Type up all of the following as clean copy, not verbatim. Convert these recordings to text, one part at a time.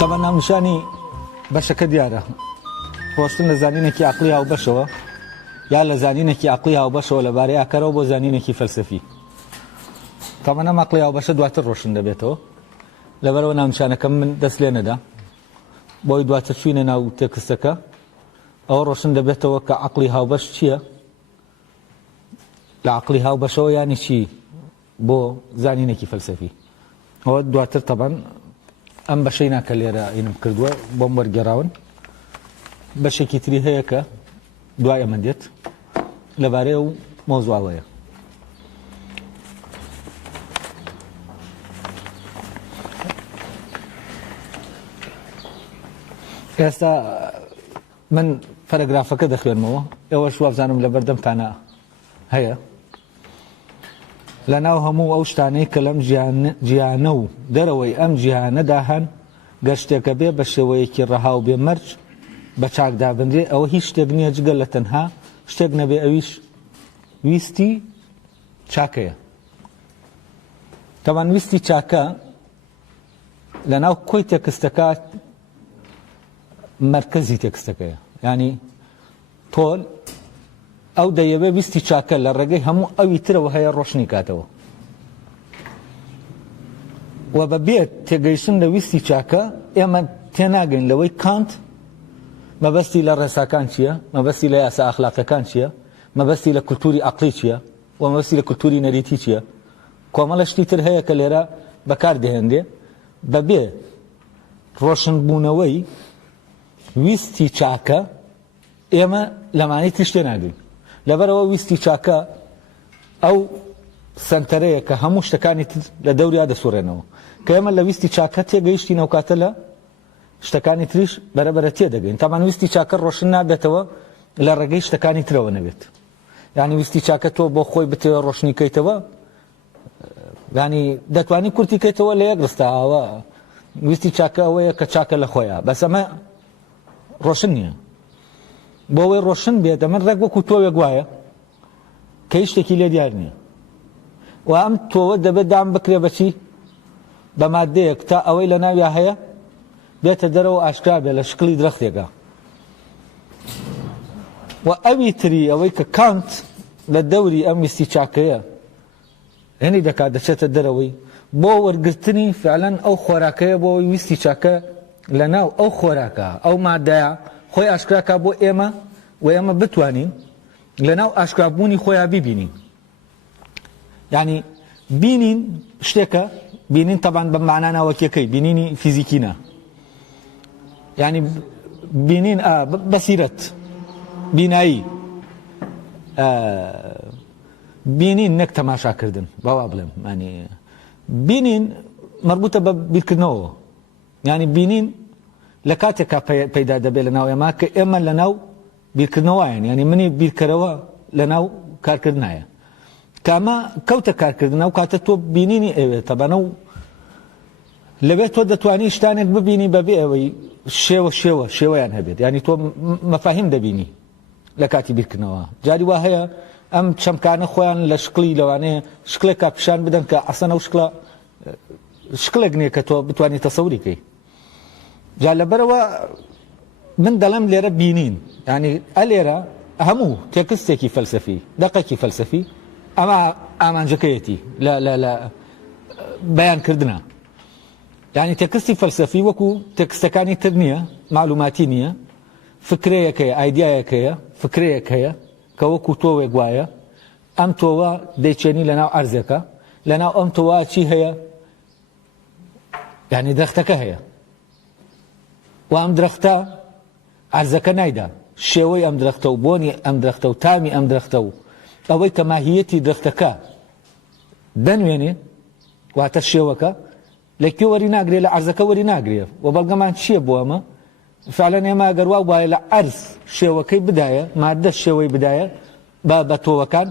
طبعا نامنیشانی بەشەکە دیارە ڕۆشتن لە زانینێکی عەقلی هاوبەشەوە یا لە زانینێکی عەقلی هاوبەشەوە لەبارەی ئاکارەوە بۆ زانینێکی فەلسەفی. طبعا ئەم عەقلی هاوبەشە دواتر ڕۆشن دەبێتەوە لەبەرەوە نامنیشانەکەم من دەست لێ نەدا بۆی دواتر چوینە ناو تێکستەکە ئەوە ڕۆشن دەبێتەوە کە عەقلی هاوبەش چییە، لە عەقلی هاوبەشەوە یانی چی بۆ زانینێکی فەلسەفی. ئەوە دواتر طبعا ئەم بەشەی ناکە لێرە ئینم کردووە بۆم وەرگێڕاون. بەشێکی تری هەیە کە دوای ئەمە دێت لەبارەی ئەو مۆزوعەوەیە. ئێستا من پەرەگرافەکە دەخوێنمەوە، ئێوەش وابزانم لە بەردەمتانە هەیە لە ناو هەموو ئەو شتانەی کە لەم جیهانە و دەرەوەی ئەم جیهانەدا هەن گەر شتێکە بێ بە شێوەیەکی ڕەها و بێمەرج بە چاکدابندرێ ئەوە هیچ شتێک نییە جگەل لە تەنها شتێک نەبێ ئەویش ویستی چاکەیە. تەمان ویستی چاکە لە ناو کۆی تێکستەکە مەرکەزی تێکستەکەیە، ینی تۆل ئەو دەیەوێ ویستی چاکە لە ڕێگەی هەموو ئەوی ترەوە هەیە ڕۆشنی کاتەوە و بەبێت تێگەیشتن لە ویستی چاکە ئێمە تێناگەین لەوەی کانت مەبەستی لە ڕێساکان چییە، مەبەستی لە یاسا ئەخلاقیەکان چییە، مەبەستی لە کولتوری عەقلی چییە و مەبەستی لە کولتوری نەریتی چییە. کۆمەڵە شتی تر هەیە کە لێرە بەکاردەهێنرێ بەبێ ڕۆشنبوونەوەی ویستی چاکە ئێمە لەمانەی تریش تێناگەین. لەبەرەوە ویستی چاکە ئەو سەنتەرەیە کە هەموو شتەکانی تر لە دەوریا دەسوڕێنەوە کە ئێمە لە ویستی چاکە تێگەیشتینە و کاتە لە شتەکانی تریش بەرەبەرە تێدەگەین. تامان ویستی چاکە ڕۆشن نابێتەوە لە ڕێگەی شتەکانی ترەوە نەبێت. یعنی ویستی چاکە تۆ بۆ خۆی بتەوە ڕۆشنیکەیتەوە، ینی دەتوانی کورتیکەیتەوە لە یەک ڕستاوە. ویستی چاکە ئەوەیە کە چاکە لە خۆیە، بەس ئەمە ڕۆشن نییە. بۆ ئەوەی ڕۆشن بێت ئەمە ڕێک وەکو تۆوێک وایە کە هیچ شتێکی لێ دیار نییە و ئەم تۆوە دەبێت دام بکرێ بەچی بە مادەیەک تا ئەوەی لە ناویا هەیە بێتە دەرەوە ئاشکرا بێت لە شکلی درەختێکە. و ئەوی تری ئەوەی کە کانت لە دەوری ئەم ویستی چاکەیە هێنی دەکات دەچێتە دەرەوەی بۆ وەرگرتنی فعلەن ئەو خۆراکەیە بۆ ئەوی ویستی چاکە لە ناو ئەو خۆراکە ئەو مادەیە خۆی ئاشکراکە بۆ ئێمە و ئێمە بتوانین لە ناو ئاشکرابوونی خۆیان ببینین. یعنی بینین شتێکە، بینین طبعا بە معنای ناوەکیەکەی بینینی فیزیکینە، یعنی بینین بەسیرەت بینایی بینین نەک تەماشاکردن بەوا بڵێم، ینی بینین مربوطە بە بیرکردنەوە، یعنی بینین لە کاتێکا پەیدا دەبێت لە ناو ئێمە کە ئێمە لە ناو بیرکردنەوەیان، ینی منی بیرکەرەوە لە ناو کارکردنایە کە ئەمە کەوتە کارکردنە و کاتە تۆ بینینی ئەوێت تەبەنە و لەوێت تۆ دەتوانی شتانێک ببینی بەبێ ئەوەی شێوەیان هەبێت، ینی تۆ مەفاهیم دەبینی لە کاتی بیرکردنەوە. جاری وا هەیە ئەم چەمکانە خۆیان لە شکلی لەوانەیە شکلێکا پیشان بدەن کە ئەسەن ئەو شکلێک نییە کە تۆ بتوانیت تەسەووری کەی. جا لەبەرەوە من دەڵێم لێرە بینین، ینی ئەلێرە هەموو تێکستێکی فەلسەفی دەقێکی فەلسەفی ئەمە ئامانجەکەیەتی لە بەیانکردنە. ینی تێکستی فەلسەفی وەکو تێکستەکانی تر نییە، معلوماتی نییە، فکرەیەکەیە، ئایدیایەکەیە، فکرەیەک هەیە کە وەکو تۆوێک وایە. ئەم تۆوە دەیچێنی لە ناو ئەرزەکە، لە ناو ئەم تۆوە چی هەیە؟ ینی درەختەکە هەیە و ئەم درەختە ئەرزەکە نایدا، شێوەی ئەم درەختە و بۆنی ئەم درەختە و تامی ئەم درەختە و ئەوەی کە ماهیەتی درەختەکە دەنوێنێ واتە شێوەکە لەکوێ وەری ناگرێت، لە ئەرزەکە وەری ناگرێت. و بەڵگەمان چییە بۆ ئەمە؟ فعلەن ئێمە ئەگەر وا وایە لە ئەرز شێوەکەی بدایە، مادە شێوەی بدایە بە تۆوەکان،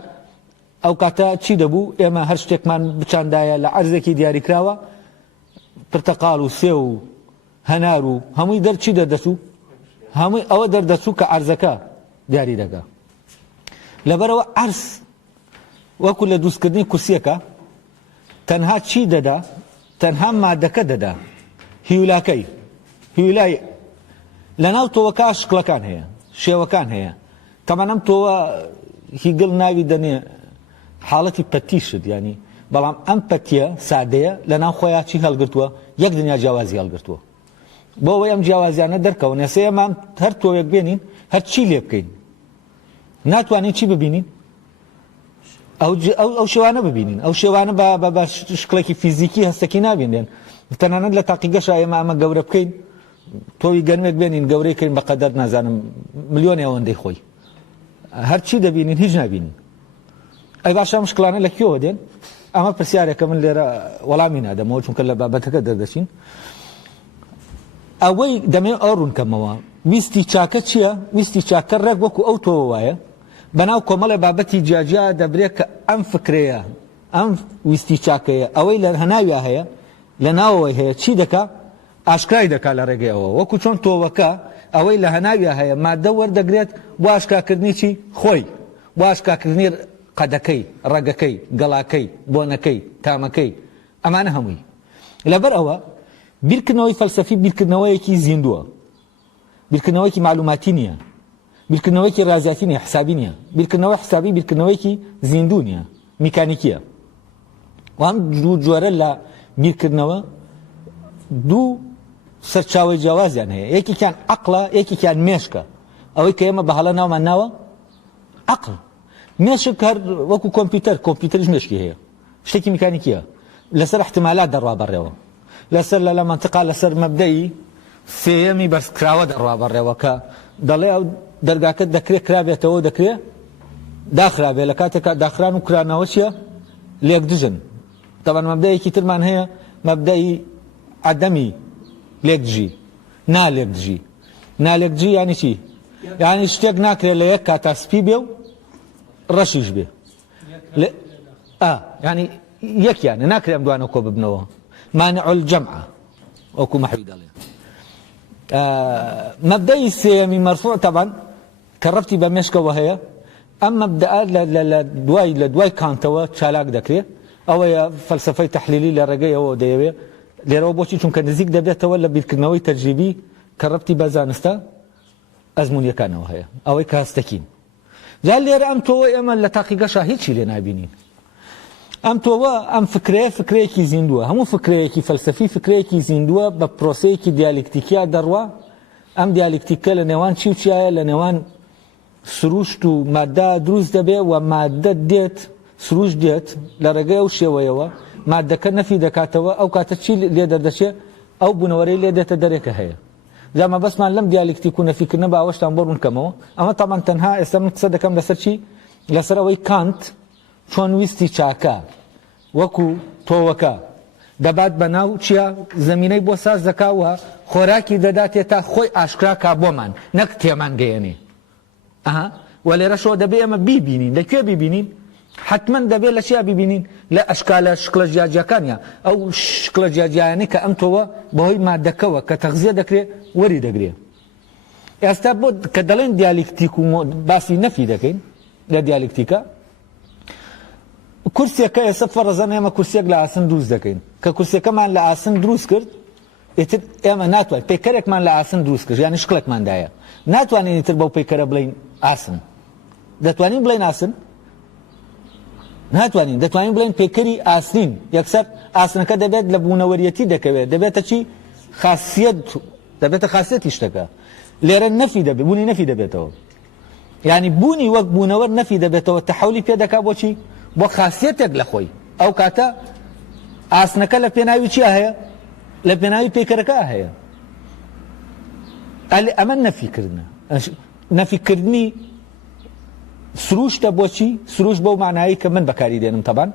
ئەو کاتە چی دەبوو؟ ئێمە هەر شتێکمان بچاندایە لە ئەرزێکی دیاریکراوە، پرتەقاڵ و سێ و هەنار و هەمووی دەرچی دەردەچوو، هەمووی ئەوە دەردەچوو کە ئەرزەکە دیاری دەکا. لەبەرەوە ئەرز وەکو لە دروستکردنی کورسیەکە تەنها چی دەدا؟ تەنها مادەکە دەدا، هیولاکەی هیولای لە ناو تۆوەکە شکڵەکان هەیە شێوەکان هەیە تەمان ئەم تۆوە هیگڵ ناوی دەنێ حاڵەتی پەتیشت ینی بەڵام ئەم پەتیە سادەیە لە ناو خۆیان چی هەڵگرتووە یەک دنیا جیاوازی هەڵگرتووە بۆ ئەوەی ئەم جیاوازیانە دەرکەون ئێستا ئێمە هەر تۆیەک بێنین هەر چی لێ بکەین ناتوانین چی ببینین ئەو شێوانە ببینین ئەو شێوانە بە شکڵێکی فیزیکی هەستەکی نابینێن تەنانەت لە تاقیگەشە ئێمە ئەمە گەورە بکەین تۆوی گەرمێک بێنین گەورەی کەین بەقەدەر نازانم ملیۆنی ئەوەندەی خۆی هەرچی دەبینین هیچ نابینین ئەی باشە ئەم شکڵانە لە کێوە دێن ئەمە پرسیارێکە من لێرە وەڵامی نادەمەوە چونکە لە بابەتەکە دەردەچین ئەوەی دەمێ ئەو ڕوونکەمەوە ویستی چاکە چییە ویستی چاکە ڕێک وەکو ئەو تۆوە وایە بەناو کۆمەڵی بابەتی جیاجیا دەبرێت کە ئەم فکرەیە ئەم ویستی چاکەیە ئەوەی لە هەناویە هەیە لە ناوەوەی هەیە چی دەکا ئاشکرای دەکا لە ڕێگەیەوە وەکو چۆن تۆوەکە ئەوەی لە هەناویە هەیە مادە وەردەگرێت بۆ ئاشکاکردنی چی خۆی بۆ ئاشکاکردنی قەدەکەی ڕەگەکەی گەڵاکەی بۆنەکەی تامەکەی ئەمانە هەمووی لەبەر ئەوە بیرکردنەوەی فەلسەفی بیرکردنەوەیەکی زیندووە بیرکردنەوەیکی معلوماتی نییە بیرکردنەوەیکی ڕازیاتی نییە حسابی نییە بیرکردنەوەی حسابی بیرکردنەوەیکی زیندوو نییە میکانیکیە و ئەم دوو جۆرە لە بیرکردنەوە دوو سەرچاوی جیاوازیان هەیە یەکێکیان عەقڵە یەکێکیان مێشکە ئەوەی کە ئێمە بەهەڵە ناومان ناوە عەقڵ مێشک هەر وەکو کۆمپیوتەریش مێشکی هەیە شتێکی میکانیکیە لەسەر احتیمالات دەڕوا بەڕێوە لەسەر لە منتقا لەسەر مەبدەی سێیەمی بەرزکراوە دەڕوا بەڕێوە کە دەڵێ ئەو دەرگاکە دەکرێت کرابێتەوە دەکرێت داخرابێ لە کاتێکا داخران و کرانەوە چییە لێک دژن تەبەن مەبدەیەکی ترمان هەیە مەبدەی عەدەمی لێکدژی نالێکدژی نالێکدژی یانی چی یانی شتێک ناکرێت لە یەک کاتا سپی بێ و ڕەشیش بێ یانی یەکیانە ناکرێم دوانە کۆ ببنەوە مانع الجەمع وەکو مەحوی دەڵێ مەبدەی سێیەمی مەرفوع تەبەن کە ڕەبتی بە مێشکەوە هەیە ئەم مەبدەئە لە دوای کانتەوە چالاک دەکرێت ئەوەیە فەلسەفەی تەحلیلی لە ڕێگەیەوە دەیەوێت لێرەوە بۆچی چونکە نزیک دەبێتەوە لە بیرکردنەوەی تەجریبی کە ڕەبتی بە زانستە ئەزمونیەکانەوە هەیە ئەوەی کە هەستەکین جا لێرە ئەم تۆوە ئێمە لە تاقیگەشە هیچی لێ نابینین ئەم تۆوە ئەم فکرەیەکی زیندووە هەموو فکرەیەکی فەلسەفی فکرەیەکی زیندووە بە پرۆسەیەکی دیالکتیکیا دەڕوا ئەم دیالکتیکە لە نێوان چی و چیایە لە نێوان سروشت و مادە دروست دەبێ و مادە دێت سروش دێت لە ڕێگەی ئەو شێوەیەوە مادەکە نەفی دەکاتەوە ئەو کاتە چی لێ دەردەچێت ئەو بوونەوەرەی لێ دێتە دەرێکە هەیە جامە بەسمان لەم دیالکتیک و نەفیکردنە بە ئەوەشتان بۆ ڕوونکەمەوە ئەمە تامان تەنها ئێستا من قسە دەکەم لەسەر چی لەسەر ئەوەی کانت چۆن ویستی چاکە وەکو تۆوەکە دەبات بەناو چیە زەمینەی بۆ ساز دەکاوە خۆراکی دەداتێت تا خۆی ئاشکرا کا بۆمان نەک تێمان گەیەنێ و لێرەشەوە دەبێ ئەمە بیبینین لەکوێ بیبینین حتما دەبێت لە چیا ببینین لە ئەشکالە شکلە جیاجیەکانیە ئەو شکلە جیاجیانەی کە ئەم تۆوە بەهۆی مادەکەوە کە تەغزیە دەکرێت وەری دەگرێت ئێستا بۆ کە دەڵێن دیالکتیک و باسی نەفی دەکەین لە دیالکتیکە کورسێکە ئێستا فەرەزەن ئێمە کورسێک لە ئاسن دروست دەکەین کە کورسەکەمان لە ئاسن دروست کرد ئیتر ئێمە ناتوانین پەیکەرێکمان لە ئاسن دروست کرد یانی شکڵێکماندایە ناتوانین ئیتر بەو پەیکەرە بڵین ئاسن دەتوانین بڵین ئاسن ناتوانین دەتوانین بڵین پێکەری ئاسنین یەکسەر ئاسنەکە دەبێت لە بوونەوەریەتی دەکەوێت دەبێتە چی خاصیت دەبێتە خاصیەتی شتەکە لێرە نەفی دەبێت بوونی نەفی دەبێتەوە یعنی بوونی وەک بوونەوەر نەفی دەبێتەوە تەحولی پێ دەکا بۆچی بۆ خاصیەتێک لە خۆی ئەو کاتە ئاسنەکە لە پێناوی چیا هەیە لە پێناوی پێکەرەکە هەیە ئەمە نەفیکردنە نەفیکردنی سروشتە بۆچی سروش بەو معنایی کە من بەکاری دێنم تەبان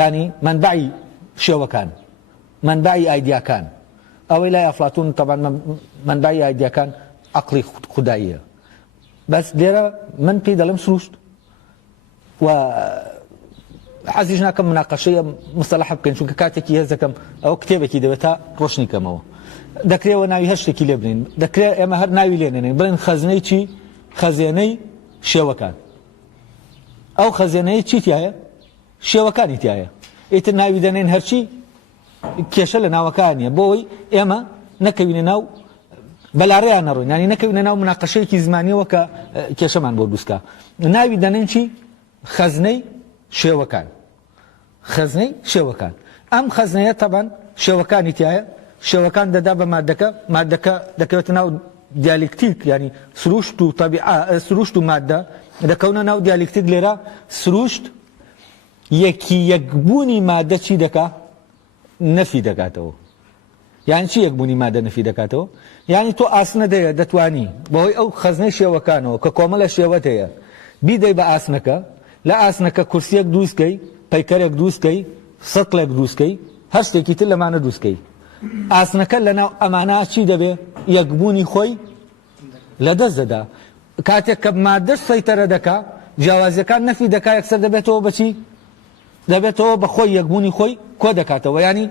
ینی منبعی شێوەکان منبعی ئایدیاکان ئەوەی لای ئەفلاتون تەبان منبعی ئایدیاکان عەقڵی خوداییە بەس لێرە من پێی دەڵێم سروشت و حەزیش ناکەم مناقەشەیە مستەلەح بکەین چونکە کاتێکی هەز دەکەم ئەوە کتێبێکی دەبێت تا ڕۆشنی کەمەوە دەکرێتەوە ناوی هەر شتێکی لێ بنین دەکرێت ئێمە هەر ناوی لێنێنین بڵێن خەزنەی چی خەزێنەی شێوەکان ئەو خەزێنەی چی تایە شێوەکانی تایە ئیتر ناوی دەنێن هەرچی کێشە لە ناوەکانیە بۆی ئێمە نەکەوینە ناو بەلاڕێیان نەڕۆین ینی نەکەوینە ناو مناقەشەیەکی زمانیەوە کە کێشەمان بۆ دروستکە ناوی دەنێن چی خەزنەی شێوەکان خەزنەی شێوەکان ئەم خەزنەیە تەبەن شێوەکانی تایە شێوەکان دەدا بە مادەکە دەکەوێتە ناو دیالکتیک ینی سروشت و سروشت و مادە دەکەونە ناو دیالکتیک لێرە سروشت یەکی یەکبوونی مادە چی دەکا نەفی دەکاتەوە یعنی چی یەکبوونی مادە نەفی دەکاتەوە یعنی تۆ ئاسنە دەیە دەتوانی بەهۆی ئەو خەزنەی شێوەکانەوە کە کۆمەڵە شێوەت هەیە بیدەی بە ئاسنەکە لە ئاسنەکە کورسیەک دروستکەی پەیکەرێک دروستکەی سەتڵێک دروستکەی هەر شتێکی تر لەمانە دروستکەی ئاسنەکە لەناو ئەمانە چی دەبێ یەکبوونی خۆی لەدەست دەدا کاتێک کە مادەش سەیتەرە دەکا جیاوازیەکان نەفی دەکا یەکسەر دەبێتەوە بەچی دەبێتەوە بە خۆی یەکبوونی خۆی کۆ دەکاتەوە ینی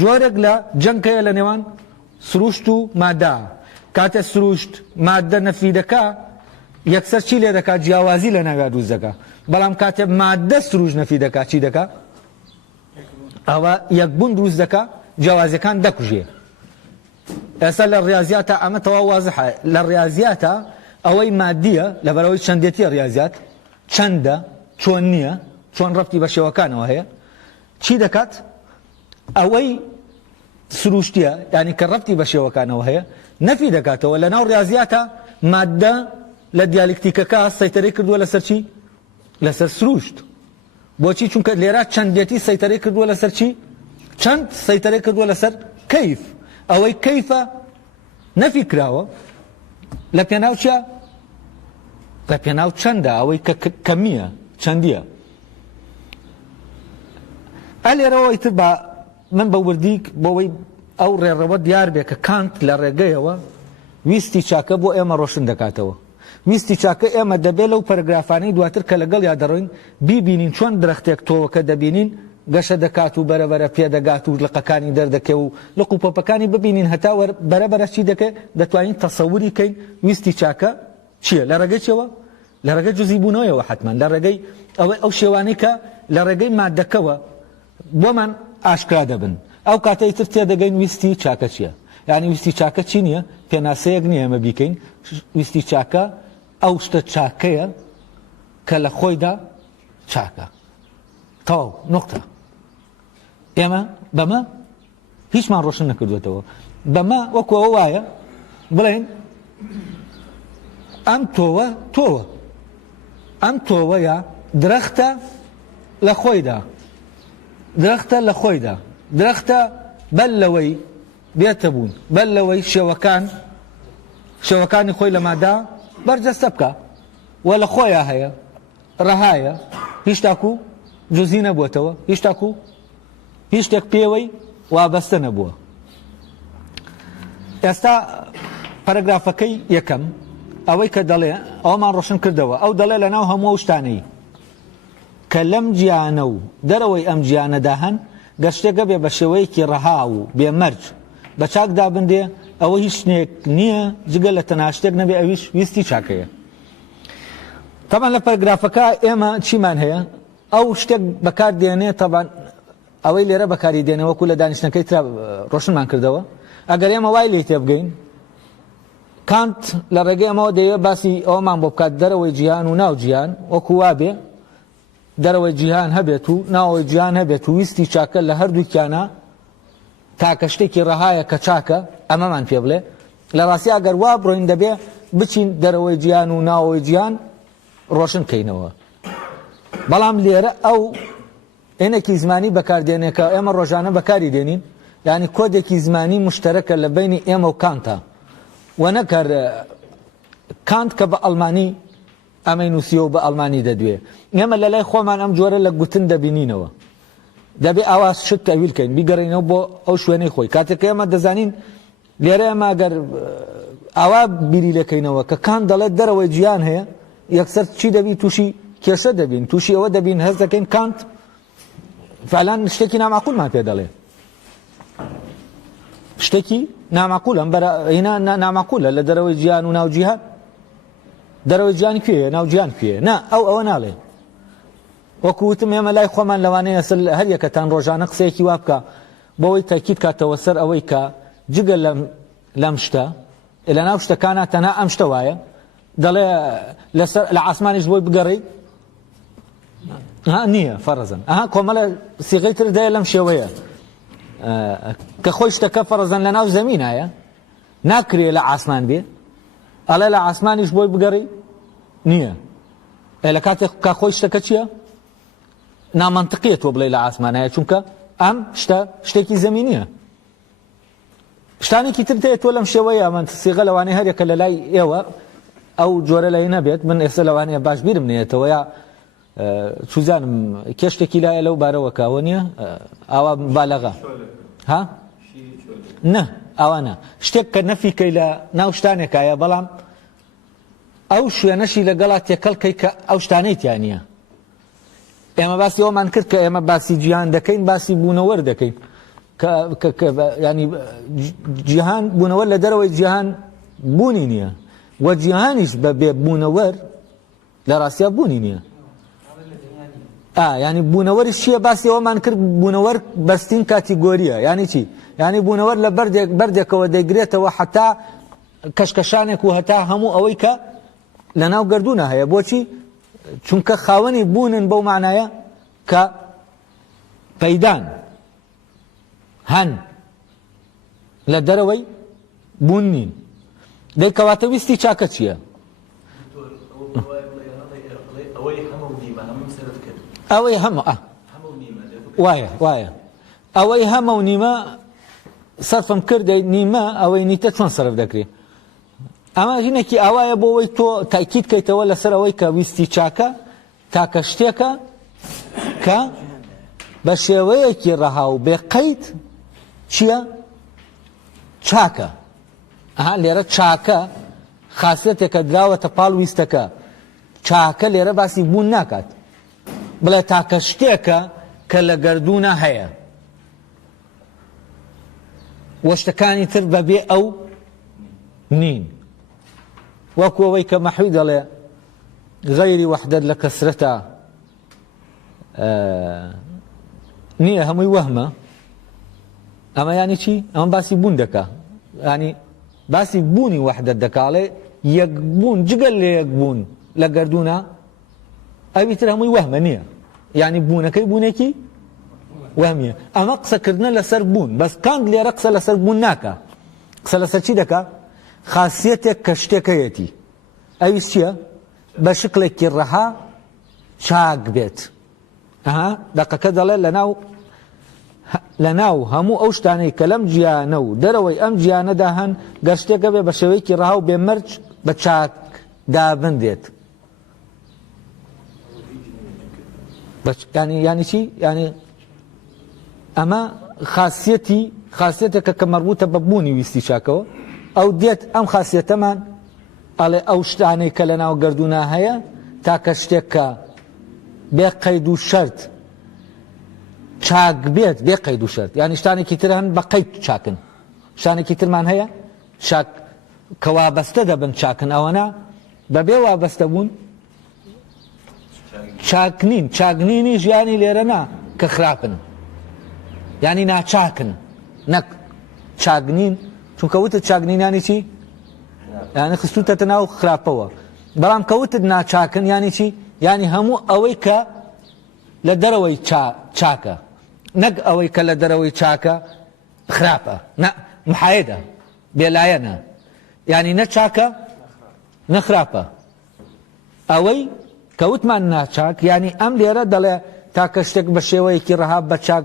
جۆرێک لە جەنگەیە لە نێوان سروشت و مادە کاتە سروشت مادە نەفی دەکا یەکسەر چی لێ دەکات جیاوازی لە ناویا دروست دەکا بەڵام کاتێ مادە سروش نەفی دەکا چی دەکا ئەوە یەکبوون دروست دەکا جیاوازیەکان دەکوژێ ئێستا لە ڕاضیاتە ئەمە تەواو وازحە لە ڕاضیاتە ئەوەی مادیە لەبەرەوەی چەندێتی ڕاضیات چەندە چۆن نییە چۆن ڕەبتی بە شێوەکانەوە هەیە چی دەکات ئەوەی سروشتیە ینی کە ڕەبتی بە شێوەکانەوە هەیە نەفی دەکاتەوە لە ناو ڕاضیاتە مادە لە دیالکتیکەکە سەیتەرەی کردووە لەسەر چی لەسەر سروشت بۆچی چونکە لێرە چەندێتی سەیتەرەی کردووە لەسەر چی چەند سەیتەرەی کردووە لەسەر کەیف ئەوەی کەیفە نەفی کراوە لە پێناو چیە لە پێناو چەندە ئەوەی کەمیە چەندیە ئەلێرەوەی تر بە من بە وردیک بۆەوەی ئەو ڕێڕەوە دیار بێ کە کانت لە ڕێگەیەوە ویستی چاکە بۆ ئێمە ڕۆشن دەکاتەوە ویستی چاکە ئێمە دەبێت لەو پەرگرافانەی دواتر کە لەگەڵ یا دەڕۆین بیبینین چۆن درەختێک تۆوەکە دەبینین گەشە دەکات و بەرەبەرە پێدەگات و لقەکانی دەردەکێ و لە قوپۆپەکانی ببینین هەتا بەرەبەرە چی دەکەێت دەتوانین تەسەووری کەین ویستی چاکە چییە لە ڕێگەی چێوە لە ڕێگەی جزئی بوونەوەیەوە حتمما لە ڕێگەی ئەو شێوانەی کە لە ڕێگەی مادەکەوە بۆمان ئاشکرا دەبن ئەو کاتەی تر تێدەگەین ویستی چاکە چییە یعنی ویستی چاکە چی نییە پێناسەیەک نییە ئەمە بیکەین ویستی چاکە ئەو شتە چاکەیە کە لە خۆیدا چاکە تەواو نقطە ئێمە بەمە هیچمان ڕۆشن نەکردوێتەوە بەمە وەکو ئەوە وایە بڵێن ئەم تۆوە ئەم تۆوەیە درەختە لە خۆیدا درەختە لە خۆیدا درەختە بەل لەوەی بێتە بوون بەل لەوەی شێوەکانی خۆی لە مادا بەرجەستە بکە وە لە خۆیان هەیە ڕەهایە هیچ تاکو جزئی نەبووەتەوە هیچ تاکو هیچ شتێک پێوەی وابەستە نەبووە ئێستا پەرەگرافەکەی یەکەم ئەوەی کە دەڵێ ئەومان ڕۆشن کردەوە ئەو دەڵێ لە ناو هەموو شتانەی کە لەم گیانە و دەرەوەی ئەم گیانەدا هەن گەشتێکە بێ بە شێوەیەکی ڕەها و بێمەرج بە چاکدا بندێ ئەوە هیچ شتێک نییە جگە لە تەنها شتێک نەبێ ئەویش ویستی چاکەیە تەبەن لە پەرەگرافەکە ئێمە چیمان هەیە ئەو شتێک بەکار دێنێ تەبەن ئەوەی لێرە بەکاری دێنەوە وەکو لە دانیشتنەکەی ترا ڕۆشنمان کردەوە ئەگەر ئێمە وای لێ تێبگەین کانت لە ڕێگەی ئەمەوە دەیە باسی ئەوەمان بۆ بکات دەرەوەی جیهان و ناو جیهان وەکو وابێ دەرەوەی جیهان هەبێت و ناوەوەی جیهان هەبێت و ویستی چاکە لە هەردووکیانە تاکە شتێکی ڕەهایە کە چاکە ئەمەمان پێ بڵێ لە ڕاستی ئەگەر وا بڕۆین دەبێ بچین دەرەوەی جیهان و ناوەوەی جیهان ڕۆشن کەینەوە بەڵام لێرە ئەو ئێنێکی زمانی بەکاردێنێ کە ئێمە ڕۆژانە بەکاری دێنین یعنی کۆدێکی زمانی مشتەرەکە لە بینی ئێمە و کانتە و نەکەر کانت کە بە ئەڵمانی ئەمەی نووسیە و بە ئەڵمانی دەدوێ ئێمە لە لای خۆمان ئەم جۆرە لە گوتن دەبینینەوە دەبێ ئاوا شت تەویل کەین بیگەڕینەوە بۆ ئەو شوێنەی خۆی کاتێک ئێمە دەزانین لێرە ئێمە ئەگەر ئاوا بیری لەکەینەوە کە کانت دەڵێت دەرەوەی جیهان هەیە یەکسەر چی دەبی تووشی کێشە دەبین تووشی ئەوە دەبین هەست دەکەین کانت فعلان شتێکی نامعقولمان پێ دەڵێ شتێکی نامعقولە هینا نامعقولە لە دەرەوەی جیهان و ناو جیهان دەرەوەی جیهان کوێیە ناو جیهان کوێیە نا ئەوە ناڵێ وەکو وتم ئێمە لای خۆمان لەوانەیە هەر یەکەتان ڕۆژانە قسەیەکی وا بکە بۆەوەی تاکید کاتەوە سەر ئەوەی کە جگە لەم شتە لە ناو شتەکانە تەنها ئەم شتە وایە دەڵێ لە عاسمانیش بۆی بگەڕی نییە فەرەزەن کۆمەڵە سیغەی تر دەیە لەم شێوەیە کە خۆی شتەکە فەرەزەن لە ناو زەمینایە ناکرێ لە عاسمان بێ ئەڵێ لە عاسمانیش بۆی بگەڕی نییە لە کاتێک کا خۆی شتەکە چییە نامەنتقیە تۆ بڵێ لە عاسمانایە چونکە ئەم شتێکی زەمینیە شتانێکی تر تەیە تۆ لەم شێوەیە من سیغە لەوانەیە هەرێکە لە لای ئێوە ئەو جۆرە لای نەبێت من ئێستا لەوانەیە باش بیرم نێتەوە یا چوزانم کێشتێکی لایە لەو بارەوە کاوە نییە ئاوا بالەغا نە ئەوانە شتێک کە نەفیکەی لە ناو شتانێکایە بەڵام ئەو شوێنەشی لەگەڵا تێکەڵکەی کە ئەو شتانەیتیان نییە ئێمە باسی ئەومان کرد کە ئێمە باسی جیهان دەکەین باسی بوونەوەر دەکەین ینی جیهان بوونەوەر لە دەرەوەی جیهان بوونی نییە و جیهانیش بە بێ بوونەوەر لە ڕاستیا بوونی نییە ینی بوونەوەری چییە باسی ئەومان کرد بوونەوەر بەستین کاتیگۆریە ینی چی ینی بوونەوەر لە بەردێکەوە دەیگرێتەوە حتا کەشکەشانێک و هەتا هەموو ئەوەی کە لە ناو گردوونە هەیە بۆچی چونکە خاوەنی بوونن بەو معنایە کە پەیدان هەن لە دەرەوەی بوون نین دەیکەواتە ویستی چاکە چییە ئەوەی هەموو وایە ئەوەی هەمە و نیمە سەرفم کردی نیمە ئەوەی نیتە چۆن سەرف دەکرێت ئەمە ژینێکی ئاوایە بۆ ئەوەی تۆ تاکید کەیتەوە لەسەر ئەوەی کە ویستی چاکە تاکە شتێکە کە بە شێوەیەکی ڕەها و بێ قەید چییە چاکە لێرە چاکە خاصیەتێکە دراوەتە پاڵ ویستەکە چاکە لێرە باسی بوون ناکات بڵێ تاکە شتێکە کە لە گردوونە هەیە وە شتەکانی تر بەبێ ئەو نین وەکو ئەوەی کە مەحوی دەڵێ غەیری وەحدەت لە کەسرەتە نییە هەمووی وەهمە ئەمە ینی چی ئەمە باسی بوون دەکا ینی باسی بوونی وەحدەت دەکاڵێ یەک بوون جگەل لە یەک بوون لە گردوونە ئەوی تر هەمووی وەهمە نییە ینی بوونەکەی بوونێکی وەهمیە ئەمە قسەکردنە لەسەر بوون بەس کانگ لێرە قسە لەسەر بوون ناکە قسە لەسەر چی دەکا خاصیەتێک کە شتێکەیەتی ئەویش چییە بە شکلێکی ڕەها چاک بێت دەقەکە دەڵێ لە ناو هەموو ئەو شتانەی کە لەم گیانە و دەرەوەی ئەم گیانەدا هەن گەر شتێکە بێ بە شێوەیەکی ڕەها و بێمەرج بە چاک دابندێت ینی چی ینی ئەمە خاصیەتێکە کە مەربوتە بە بوونی ویستی چاکەوە ئەو دێت ئەم خاصیەتەمان ئەڵێ ئەو شتانەی کە لە ناو گردوونە هەیە تاکە شتێکە بێ قەید و شەرت چاک بێت بێ قەید و شەرت ینی شتانێکی تر هەن بە قەید چاکن شتانێکی ترمان هەیە کە وابەستە دەبن چاکن ئەوەنە بەبێ وابەستە بوون چاکنینی ژیانی لێرە نا کە خراپن ینی ناچاکن نەک چاکنین چونکە وتت چاکنینانی چی ینی خستوتە ناو خراپەوە بەڵام کە وتت ناچاکن ینی چی ینی هەموو ئەوەی کە لە دەرەوەی چاکە نەک ئەوەی کە لە دەرەوەی چاکە خراپە محایدە بێلایەنە ینی نە چاکە نەخراپە ئەوەی کەوتمان ناچاک ینی ئەم لێرە دەڵێ تاکە شتێک بە شێوەیەکی ڕەها بە چاک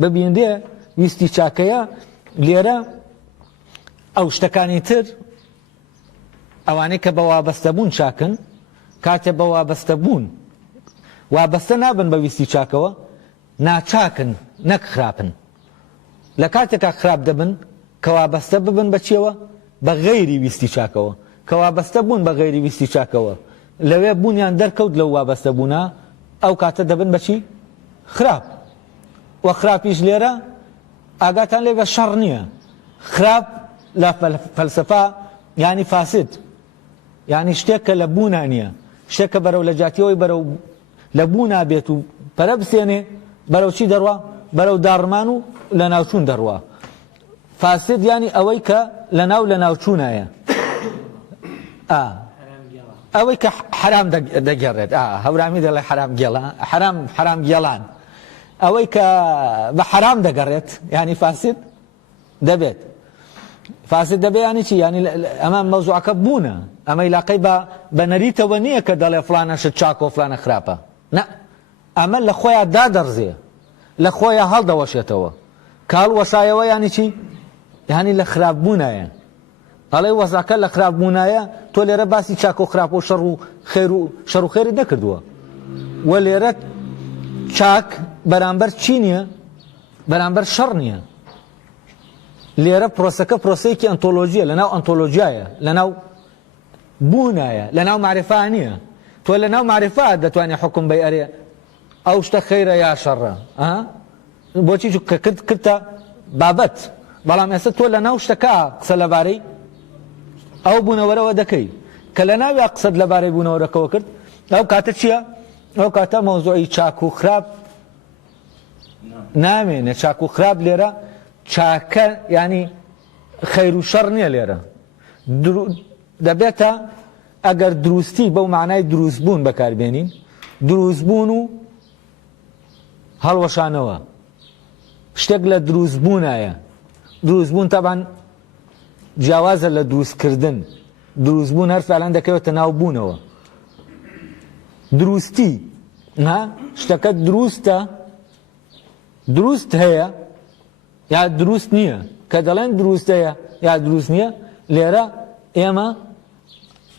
ببیندێ ویستی چاکەیە لێرە ئەو شتەکانی تر ئەوانەی کە بە وابەستەبوون چاکن کاتێ بە وابەستەبوون وابەستە نابن بە ویستی چاکەوە ناچاکن نەک خراپن لە کاتێکا خراپ دەبن کە وابەستە ببن بە چیەوە بە غەیری ویستی چاکەوە کە وابەستە بوون بە غەیری ویستی چاکەوە لەوێ بوونیان دەرکەوت لەو وابەستە بوونا ئەو کاتە دەبن بەچی خراپ وە خراپیش لێرە ئاگاتان لێ بە شەڕ نییە خراپ لە فەلسەفا ینی فاسد ینی شتێک کە لە بوونا نییە شتێککە بەرەو لە جاتیەوەی بەرەو لە بوونا بێت و پەرە بسێنێ بەرەو چی دەڕوا بەرەو داڕمان و لە ناوچوون دەڕوا فاسد ینی ئەوەی کە لە ناوچوونایە ئەوەی کە حرام دەگەڕێت هەورامی دەڵێ حرام گێڵان حرام گێڵان ئەوەی کە بە حرام دەگەڕێت ینی فاسد دەبێت ینی چی ینی ئەمە مەوزوعەکە بوونە ئەمە علاقەی بە نەریتەوە نییە کە دەڵێ فلانەشت چاکۆ فلانە خراپە نە ئەمە لە خۆیان دادەڕزێ لە خۆیان هەڵدەوەشێتەوە کاڵ وەسایەوە ینی چی ینی لە خراپبوونایە ئەڵێ وەزاکە لە خراپبوونایە تۆ لێرە باسی چاک و خراپ و شەڕ و خێری نەکردووە و لێرە چاک بەرامبەر چی نییە بەرامبەر شەڕ نییە لێرە پرۆسەکە پرۆسەیەکی ئەنتۆلۆژیە لەناو ئەنتۆلۆژیایە لەناو بوونایە لەناو معرفە نییە تۆ لەناو معرفە دەتوانێت حکم بەی ئەرێ ئەو شتە خەیرە یا شەڕە بۆچی کە کردتە بابەت بەڵام ئێستا تۆ لەناو شتەکە قسە لەبارەی ئەو بوونەوەرەوە دەکەی کە لە ناوی قسەت لەبارەی بوونەوەرەکەەوە کرد ئەو کاتە چییە؟ ئەو کاتە مەوزوعی چاک و خراپ نامێنێ چاک و خراپ لێرە چاکە ینی خەیر و شەڕ نییە لێرە دەبێتە ئەگەر دروستی بەو معنای دروستبوون بەکاربێنین دروستبوون و هەڵوەشانەوە شتێک لە دروستبوونایە دروستبوون تەبان جیاوازە لە دروستکردن دروستبوون هەر فعلەن دەکەوێتە ناو بوونەوە دروستی شتەکە دروست هەیە یا دروست نییە کە دەڵێن دروست هەیە یا دروست نییە لێرە ئێمە